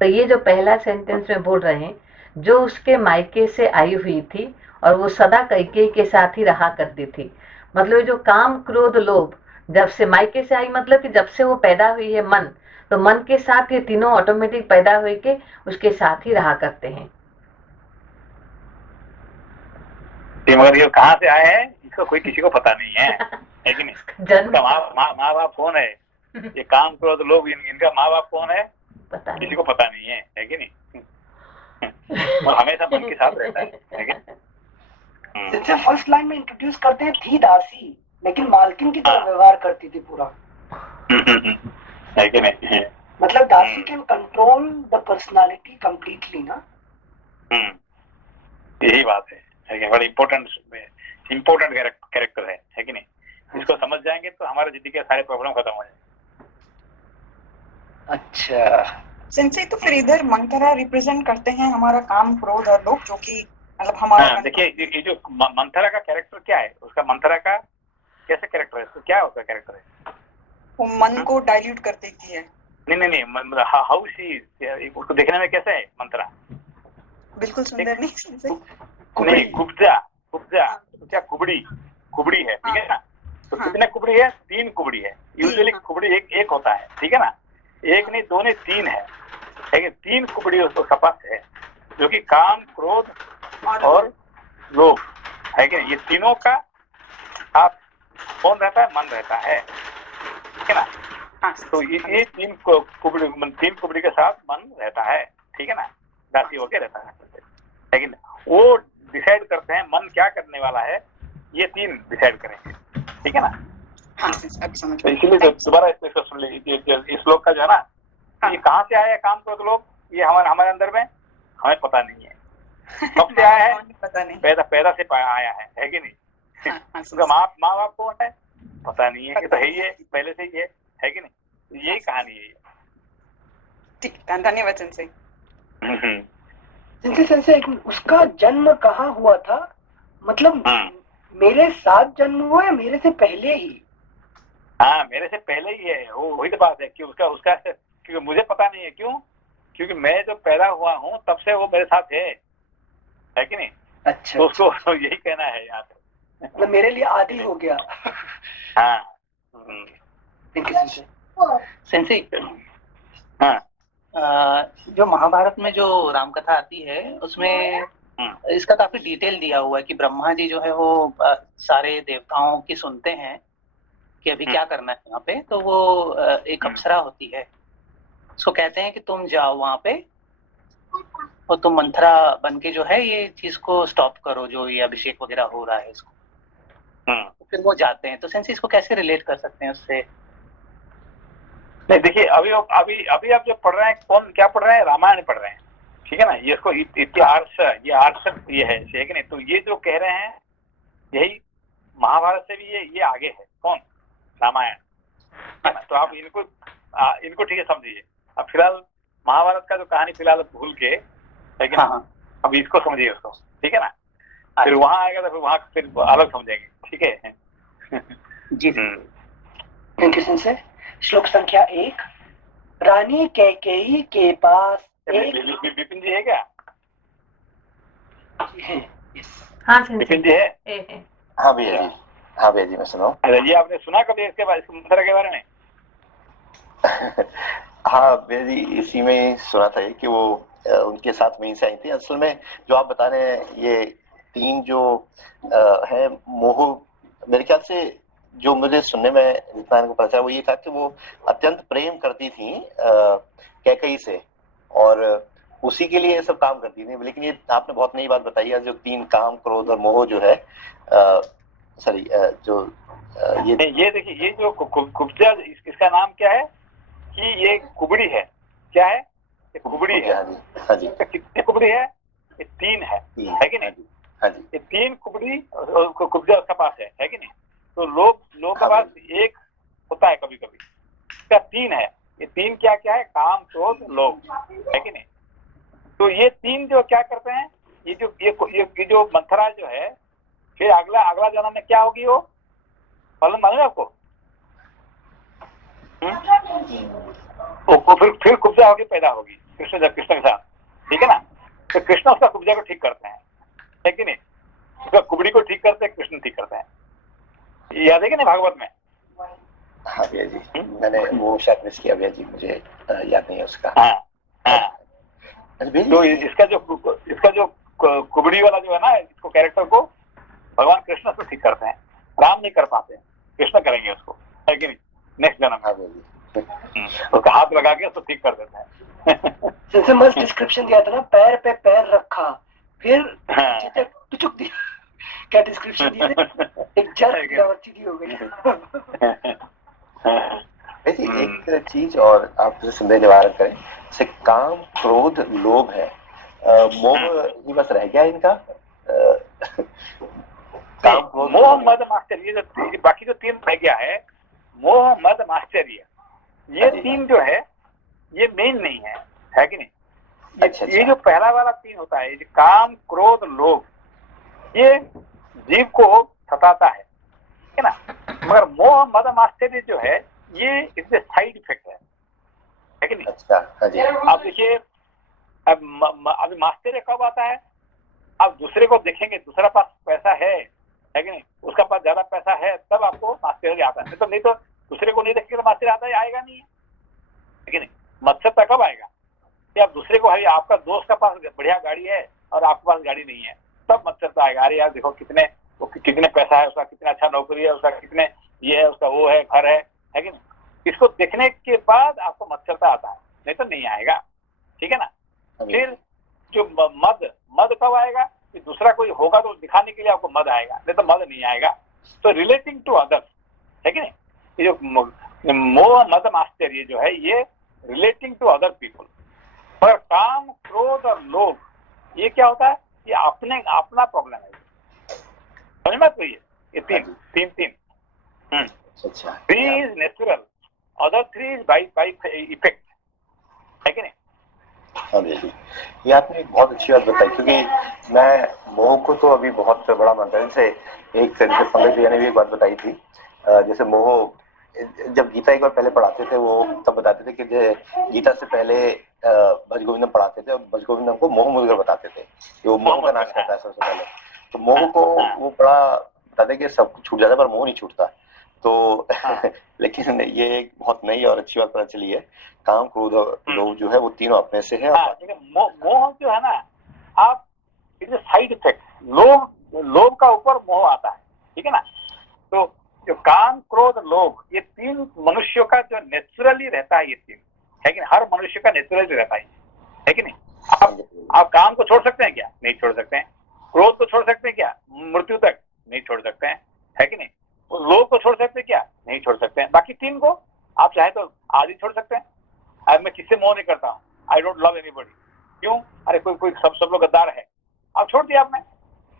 तो ये जो पहला सेंटेंस में बोल रहे हैं, जो उसके मायके से आई हुई थी और वो सदा कैकेयी के साथ ही रहा करती थी। मतलब जो काम, क्रोध, लोभ जब से मायके से आई, मतलब कि जब से वो पैदा हुई है मन, तो मन के साथ ये तीनों ऑटोमेटिक पैदा हुए के उसके साथ ही रहा करते हैं। मगर ये कहाँ से आए हैं इसको कोई किसी को पता नहीं है, है कि नहीं? जन्म, माँ बाप कौन है, ये काम, क्रोध, लोभ, इनका माँ बाप कौन है पता किसी को पता नहीं है कि नहीं? और हमेशा मन के साथ रहता है कि नहीं? जैसे फर्स्ट लाइन में इंट्रोड्यूस करते हैं थी दासी, लेकिन मालकिन की तरह व्यवहार करती थी पूरा, है कि नहीं? मतलब दासी can control the personality completely ना। यही बात है, बड़ी इम्पोर्टेंट इम्पोर्टेंट कैरेक्टर है कि नहीं। इसको समझ जाएंगे तो हमारे जिंदगी के सारे प्रॉब्लम खत्म हो जाएंगे। अच्छा सेंसे तो फिर इधर मंथरा रिप्रेजेंट करते हैं हमारा काम, क्रोध और लोभ, जो कि मतलब हमारा हाँ, देखिए ये जो मंथरा का कैरेक्टर क्या है, उसका मंथरा का कैसे कैरेक्टर है, तो क्या होता है कैरेक्टर है, वो मन को डाइल्यूट कर देती है। नहीं, हाउ सी, उसको देखने में कैसे है मंथरा, बिल्कुल सुंदर नहीं सेंसे? नहीं कुब्जा क्या कुबड़ी है, ठीक है ना। तो हाँ। कितने कुबड़ी है, 3 कुबड़ी है। यूजुअली कुबड़ी एक होता है, ठीक है ना, एक नहीं 2 नहीं 3 है, लेकिन 3 कुबड़ी उसका पास है, जो कि काम, क्रोध और लोभ है कि नहीं। ये तीनों का साथ कौन रहता है, मन रहता है, ठीक है ना। हाँ, तो ये 3 कुबड़ी के साथ मन रहता है, ठीक है ना, दासी होके रहता है। लेकिन वो डिसाइड करते हैं मन क्या करने वाला है, ये 3 डिसाइड करेंगे, ठीक है ना। हाँ सेंसे, अब समझ तो गई। इसीलिए दोबारा इसको सुन लीजिए, इस श्लोक का जो है ना, ये कहाँ से आया काम, क्रोध, लोभ, ये हमारे अंदर में हमें पता नहीं है कब से आया है, पता नहीं। पैदा से आया है कि नहीं। हाँ, उसका माँ बाप कौन है पता नहीं है, ये तो है ही है, पहले से ही है कि नहीं। यही कहानी है। ठीक, धन्यवाद सेंसे। सेंसे उसका जन्म कहाँ हुआ था, मतलब मेरे साथ जन्म हुआ या मेरे से पहले ही? हाँ, मेरे से पहले ही है, वही तो बात है कि उसका क्योंकि मुझे पता नहीं है, क्यों, क्योंकि मैं जब पैदा हुआ हूँ तब से वो मेरे साथ है कि नहीं। अच्छा, तो उसको यही कहना है यहाँ पे, मतलब मेरे लिए आदि हो गया। हाँ। थैंक यू सेंसे, हाँ, जो महाभारत में जो रामकथा आती है उसमें इसका काफी डिटेल दिया हुआ है कि ब्रह्मा जी जो है वो सारे देवताओं की सुनते हैं कि अभी क्या करना है यहाँ पे। तो वो एक अप्सरा होती है, उसको कहते हैं कि तुम जाओ वहां पे और तुम मंथरा बन के जो है ये चीज को स्टॉप करो, जो ये अभिषेक वगैरह हो रहा है इसको। तो फिर वो जाते हैं। तो सेंसे इसको कैसे रिलेट कर सकते हैं उससे? नहीं, देखिए अभी आप जो पढ़ रहे हैं, कौन क्या पढ़ रहे हैं, रामायण पढ़ रहे हैं, ठीक है ना। ये इसको ये आर्ष ये है कि नहीं। तो ये जो कह रहे हैं यही महाभारत से भी ये आगे है, कौन, रामायण, है ना। तो आप इनको ठीक है समझिए। अब फिलहाल महाभारत का जो कहानी फिलहाल भूल के, लेकिन अब इसको समझिए उसको, ठीक है ना। फिर वहां आएगा तो फिर वहां फिर अलग समझेंगे, ठीक है। जी। थैंक यू सेंसे। श्लोक संख्या 1। रानी कैकेयी के पास एक विपिन जी है क्या? हाँ विपिन जी है। हाँ भैया जी, हाँ भैया जी, मैं सुनाऊं। अरे ये आपने सुना कभी इसके बारे, इस मंत्र के बारे में? हाँ भैया जी, इसी में ही सुना था कि वो उनके साथ वहीं से आई थी। असल में जो आप बता रहे हैं ये 3 जो है मोह, मेरे ख्याल से जो मुझे सुनने में जितना इनको पता चला वो ये था कि वो अत्यंत प्रेम करती थी कैकेयी से, और उसी के लिए ये सब काम करती थी। लेकिन ये आपने बहुत नई बात बताई है, जो 3 काम, क्रोध और मोह जो है, सॉरी जो ये देखिए, ये जो कुब्जा, इसका नाम क्या है कि ये कुबड़ी है, क्या है, ये कुबड़ी है। हाँ जी। कितनी कुबड़ी है, ये 3 है कि नहीं। हाँ जी, ये 3 कुबड़ी कुब्जा उसका पास है कि नहीं। तो लोग के पास एक होता है कभी कभी, इसका 3 है। ये 3 क्या है, काम, क्रोध, लोभ, है कि नहीं। तो ये 3 जो क्या करते हैं, ये जो मंथरा जो है, फिर अगला जन्म में क्या होगी, वो मालूम है आपको? तो फिर कुब्जा होगी, पैदा होगी कृष्ण के साथ, ठीक है ना। तो कृष्ण उसका कुब्जा को ठीक करते हैं, है कि नहीं। उसका कुबड़ी को ठीक करते हैं, कृष्ण ठीक करते हैं। याद है कि नहीं भागवत में? हाँ भैया जी, मैंने वो शायद मिस किया भैया जी, मुझे याद नहीं है उसका। हाँ। तो इसका जो कुबड़ी वाला जो है ना, इसको कैरेक्टर को भगवान कृष्ण से ठीक करते हैं, राम नहीं कर पाते, कृष्ण करेंगे उसको, है कि नहीं, नेक्स्ट जन्म। उसका हाथ लगा के उसको ठीक कर देते हैं। सबसे मस्त डिस्क्रिप्शन दिया था ना, पैर पे पैर रखा, फिर टुचुक दिया। क्या डिस्क्रिप्शन दिया था, एक जर्क हो गई। एक चीज और आप संदेह निवारण करें, जैसे काम, क्रोध, लोभ है, मोह ये बस रह गया इनका। काम क्रोध मोह मद माश्चर्य जो बाकी जो तीन रह गया है, मोह मद माश्चर्य, ये जी। तीन जो है ये मेन नहीं है कि नहीं? अच्छा, ये जो पहला वाला तीन होता है, काम क्रोध लोभ, ये जीव को सताता है ना? मगर मोह मद माश्चर्य जो है ये इसके साइड इफेक्ट है कि नहीं? अच्छा, हाँ जी, अब देखिए, अभी माश्चर्य कब आता है? आप दूसरे को देखेंगे, दूसरा पास पैसा है कि नहीं, उसका पास ज्यादा पैसा है, तब आपको माश्चर्य आता है। नहीं तो दूसरे को नहीं देखेंगे तो माश्चर्य आता ही आएगा नहीं है कि नहीं? मत्सरता कब आएगा कि आप दूसरे को, आपका दोस्त का पास बढ़िया गाड़ी है और आपके पास गाड़ी नहीं है, तब मत्सरता आएगा। अरे यार देखो कितने पैसा है उसका, कितना अच्छा नौकरी है उसका, कितने ये है उसका, वो है, घर है कि नहीं? इसको देखने के बाद आपको मत्सरता आता है, नहीं तो नहीं आएगा, ठीक है ना? फिर जो मद कब आएगा कि दूसरा कोई होगा तो दिखाने के लिए आपको मद आएगा, नहीं तो मद नहीं आएगा। तो रिलेटिंग टू अदर्स है कि नहीं? ये जो मोह मद माश्चर्य जो है ये रिलेटिंग टू अदर पीपल। पर काम क्रोध और लोभ ये क्या होता है? ये अपना प्रॉब्लम है, समझ में? तो ये तीन अच्छा, 3 is natural, other 3 is by effect, है कि नहीं? हाँ जी, ये आपने एक बहुत अच्छी बात बताई, क्योंकि मैं मोह को तो अभी बहुत बड़ा मानता हूं। जैसे एक तरीके से पंडित भैया ने भी एक बात बताई थी, जैसे मोह, जब गीता एक बार पहले पढ़ाते थे वो तब बताते थे कि गीता से पहले भज गोविंदम पढ़ाते थे, और भज गोविंदम को मोह मुद्गर बताते थे कि वो मोह का नाश करता है सबसे पहले। तो मोह को वो बड़ा बताते कि सब कुछ छूट जाता है पर मोह नहीं छूटता। तो लेकिन ये एक बहुत नई और अच्छी बात पता चली है, काम क्रोध और लोभ जो है वो तीनों अपने से है। मोह जो है ना, आप इट इज साइड इफेक्ट। लोभ का ऊपर मोह आता है, ठीक है ना? तो जो काम क्रोध लोभ ये तीन मनुष्यों का जो नेचुरली रहता है, ये तीन है कि नहीं? हर मनुष्य का नेचुरली रहता है कि नहीं? आप काम को छोड़ सकते हैं क्या? नहीं छोड़ सकते हैं। क्रोध को छोड़ सकते हैं क्या? मृत्यु तक नहीं छोड़ सकते हैं, है कि नहीं? लोभ को छोड़ सकते हैं क्या? नहीं छोड़ सकते हैं। बाकी तीन को आप चाहे तो आज ही छोड़ सकते हैं। अब मैं किससे मोह नहीं करता हूँ, आई डोंट लव एनीबॉडी। क्यों? अरे कोई सब लोग गद्दार है, आप छोड़ दिया आपने,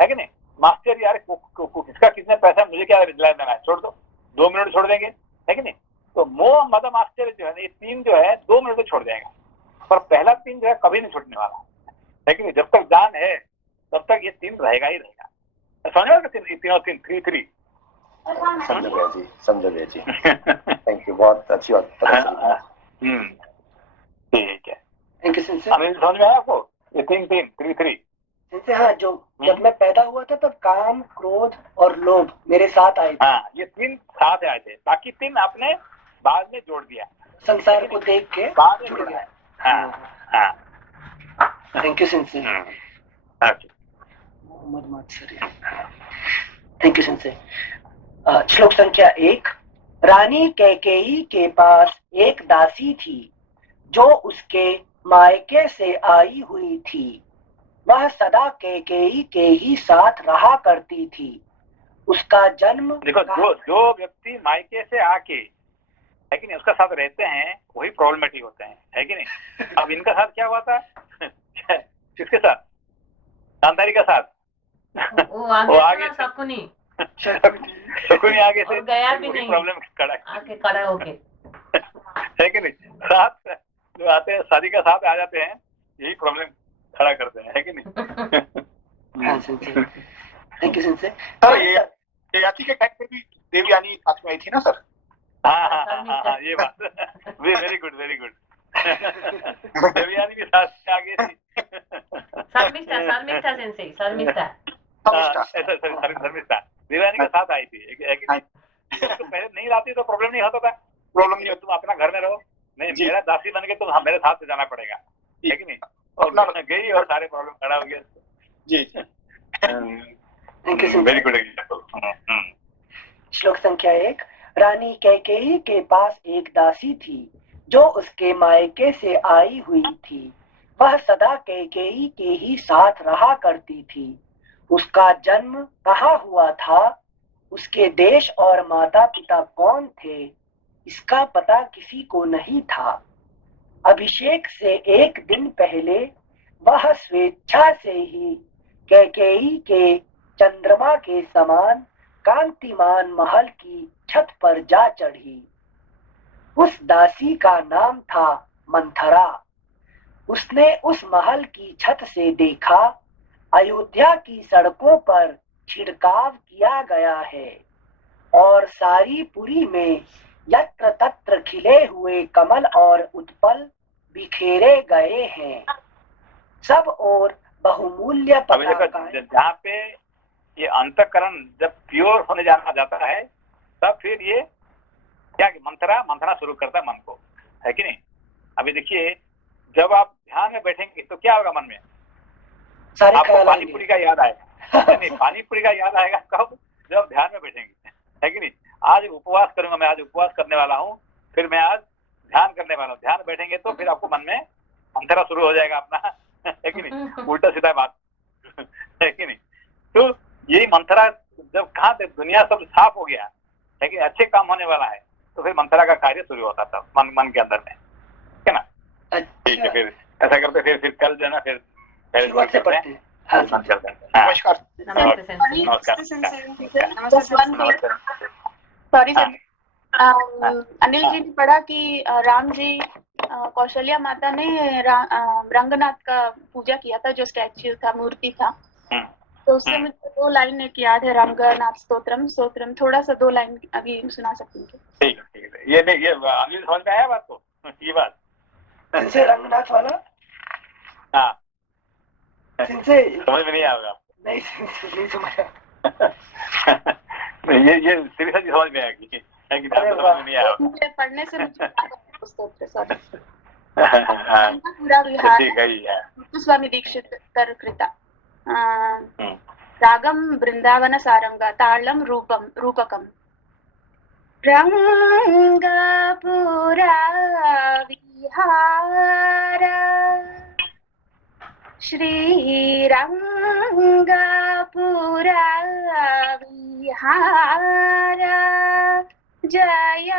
है कि नहीं? मास्टर यार किसका कितने पैसा मुझे क्या देना है, छोड़ दो, 2 मिनट छोड़ देंगे, है कि नहीं? तो मोह मद मास्टर जो है ये तीन जो है 2 मिनट में छोड़ जाएगा, पर पहला तीन जो है कभी नहीं छूटने वाला, है कि नहीं? जब तक जान है तब तक ये तीन रहेगा ही रहेगा। समझ में? तीनों 3 समझ गए जी। थैंक यू, बहुत अच्छी बात पता चली। ठीक है, थैंक यू सिंह। समझ में आया आपको? ये 3 सिंह, हाँ, जो जब मैं पैदा हुआ था तब काम क्रोध और लोभ मेरे साथ आए थे। हाँ, ये 3 साथ आए थे, बाकी 3 आपने बाद में जोड़ दिया, संसार को देख के बाद में जोड़ा है। हाँ, थैंक यू सिंह। मोहम्मद मात्सर्य, थैंक यू सिंह। श्लोक संख्या 1। रानी कैकेयी के पास एक दासी थी जो उसके मायके से आई हुई थी। वह सदा कैकेयी के ही साथ रहा करती थी। उसका जन्म, देखो, जो व्यक्ति मायके से आके, है कि नहीं, उसका साथ रहते हैं वही प्रॉब्लमेटिक होते हैं, है कि नहीं? अब इनका साथ क्या हुआ था? किसके साथ? गांधारी का साथ। वो आगे शकुनी आगे से गया भी नहीं, प्रॉब्लम खड़ा होके, है कि नहीं? साथ जो आते हैं शादी का साथ आ जाते हैं, यही प्रॉब्लम खड़ा करते हैं, है कि नहीं? Thank you Singh. सर ये यात्री के टाइम पे भी देवयानी साथ में आई थी ना सर? हाँ, ये बात वेरी गुड देवयानी भी साथ में आ गई थी। शर्मिष्ठा सेंसेई, शर्मिष्ठा देवयानी के साथ आई थी, तो पहले नहीं आती तो प्रॉब्लम नहीं होता था। प्रॉब्लम नहीं, तुम अपना घर में रहो, नहीं मेरा दासी बन के तुम मेरे साथ जाना पड़ेगा, है कि नहीं? और गई और सारे प्रॉब्लम खड़ा हो गया जी। Very good example. श्लोक संख्या 1। रानी कैकेयी के पास एक दासी थी जो उसके मायके से आई हुई थी। वह सदा कैकेयी के ही साथ रहा करती थी। उसका जन्म कहाँ हुआ था, उसके देश और माता पिता कौन थे, इसका पता किसी को नहीं था। अभिषेक से एक दिन पहले वह स्वेच्छा से ही कैकेयी के चंद्रमा के समान कांतिमान महल की छत पर जा चढ़ी। उस दासी का नाम था मंथरा। उसने उस महल की छत से देखा अयोध्या की सड़कों पर छिड़काव किया गया है और सारी पुरी में यत्र तत्र खिले हुए कमल और उत्पल बिखेरे गए हैं। सब और बहुमूल्य अभी देखो, पताकाएं। जहाँ पे ये अंतःकरण जब प्योर होने जाना जाता है, तब फिर ये क्या मंथना शुरू करता है मन को, है कि नहीं? अभी देखिए, जब आप ध्यान में बैठेंगे तो क्या होगा मन में? सारे आपको ख्याल पानी आएंगे। पूरी का याद आएगा। नहीं, पानी पूरी का याद आएगा कब? जब ध्यान में बैठेंगे, है कि नहीं? आज उपवास करूंगा, मैं आज उपवास करने वाला हूँ, फिर मैं आज ध्यान करने वाला हूँ। ध्यान बैठेंगे तो फिर आपको मन में अंतरा शुरू हो जाएगा अपना, है कि नहीं? उल्टा सीधा बात, है कि नहीं? तो यही मंथरा जब कहा दुनिया सब साफ हो गया, लेकिन अच्छे काम होने वाला है, तो फिर मंथरा का कार्य शुरू होता था मन के अंदर में, है ना? ठीक है, फिर ऐसा करते फिर कल जो है ना, फिर शुरुआत से पढ़ते हैं। हाँ, करते हैं। नमस्कार। नमस्ते सेंसे। नमस्कार। नमस्ते नमस्ते। सॉरी हाँ। सर, अनिल जी ने पढ़ा कि राम जी कौशल्या माता ने रंगनाथ का पूजा किया था, जो स्टैच्यू था, मूर्ति था। तो उससे मुझे 2 लाइन एक याद है, रंगनाथ स्तोत्रम। थोड़ा सा 2 लाइन अभी सुना सकती हूँ? ठीक है। ये अनिल समझ में आया बात को, ये बात सिंसे रंगनाथ वाला। हाँ, सिंसे समझ में नहीं आएगा आपको? नहीं, सिंसे नहीं समझा। ये सीरियस समझ में आएगी, है कि अरे समझ में नहीं आया? मुझे पढ़ने से मुझे स्तोत्र, सॉरी। हाँ, पूरा विहार ठीक है, ये है। स्वामी दीक्षित कृता। रागम वृंदावन सारंगा, तालम रूपकम। रंगपुरा विहार, श्रीरंगपुरा विहार, जय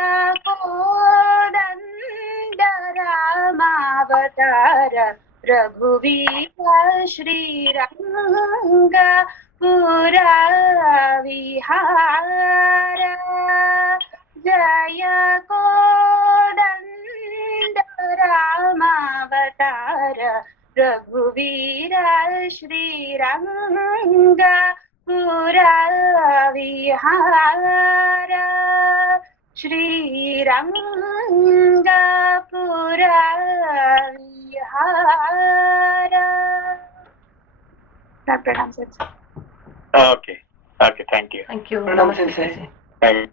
कोदंड रामावतार, रघुवीर श्रीरंगपुरा विहार, जय कोदंड रामावतार, रघुवीर श्रीरंगपुरा विहार, श्रीरंगपुरा विहार। प्रणाम sir. Okay, thank you. Thank you. प्रणाम नमस्ते सेंसे। सेंसे। Thank you.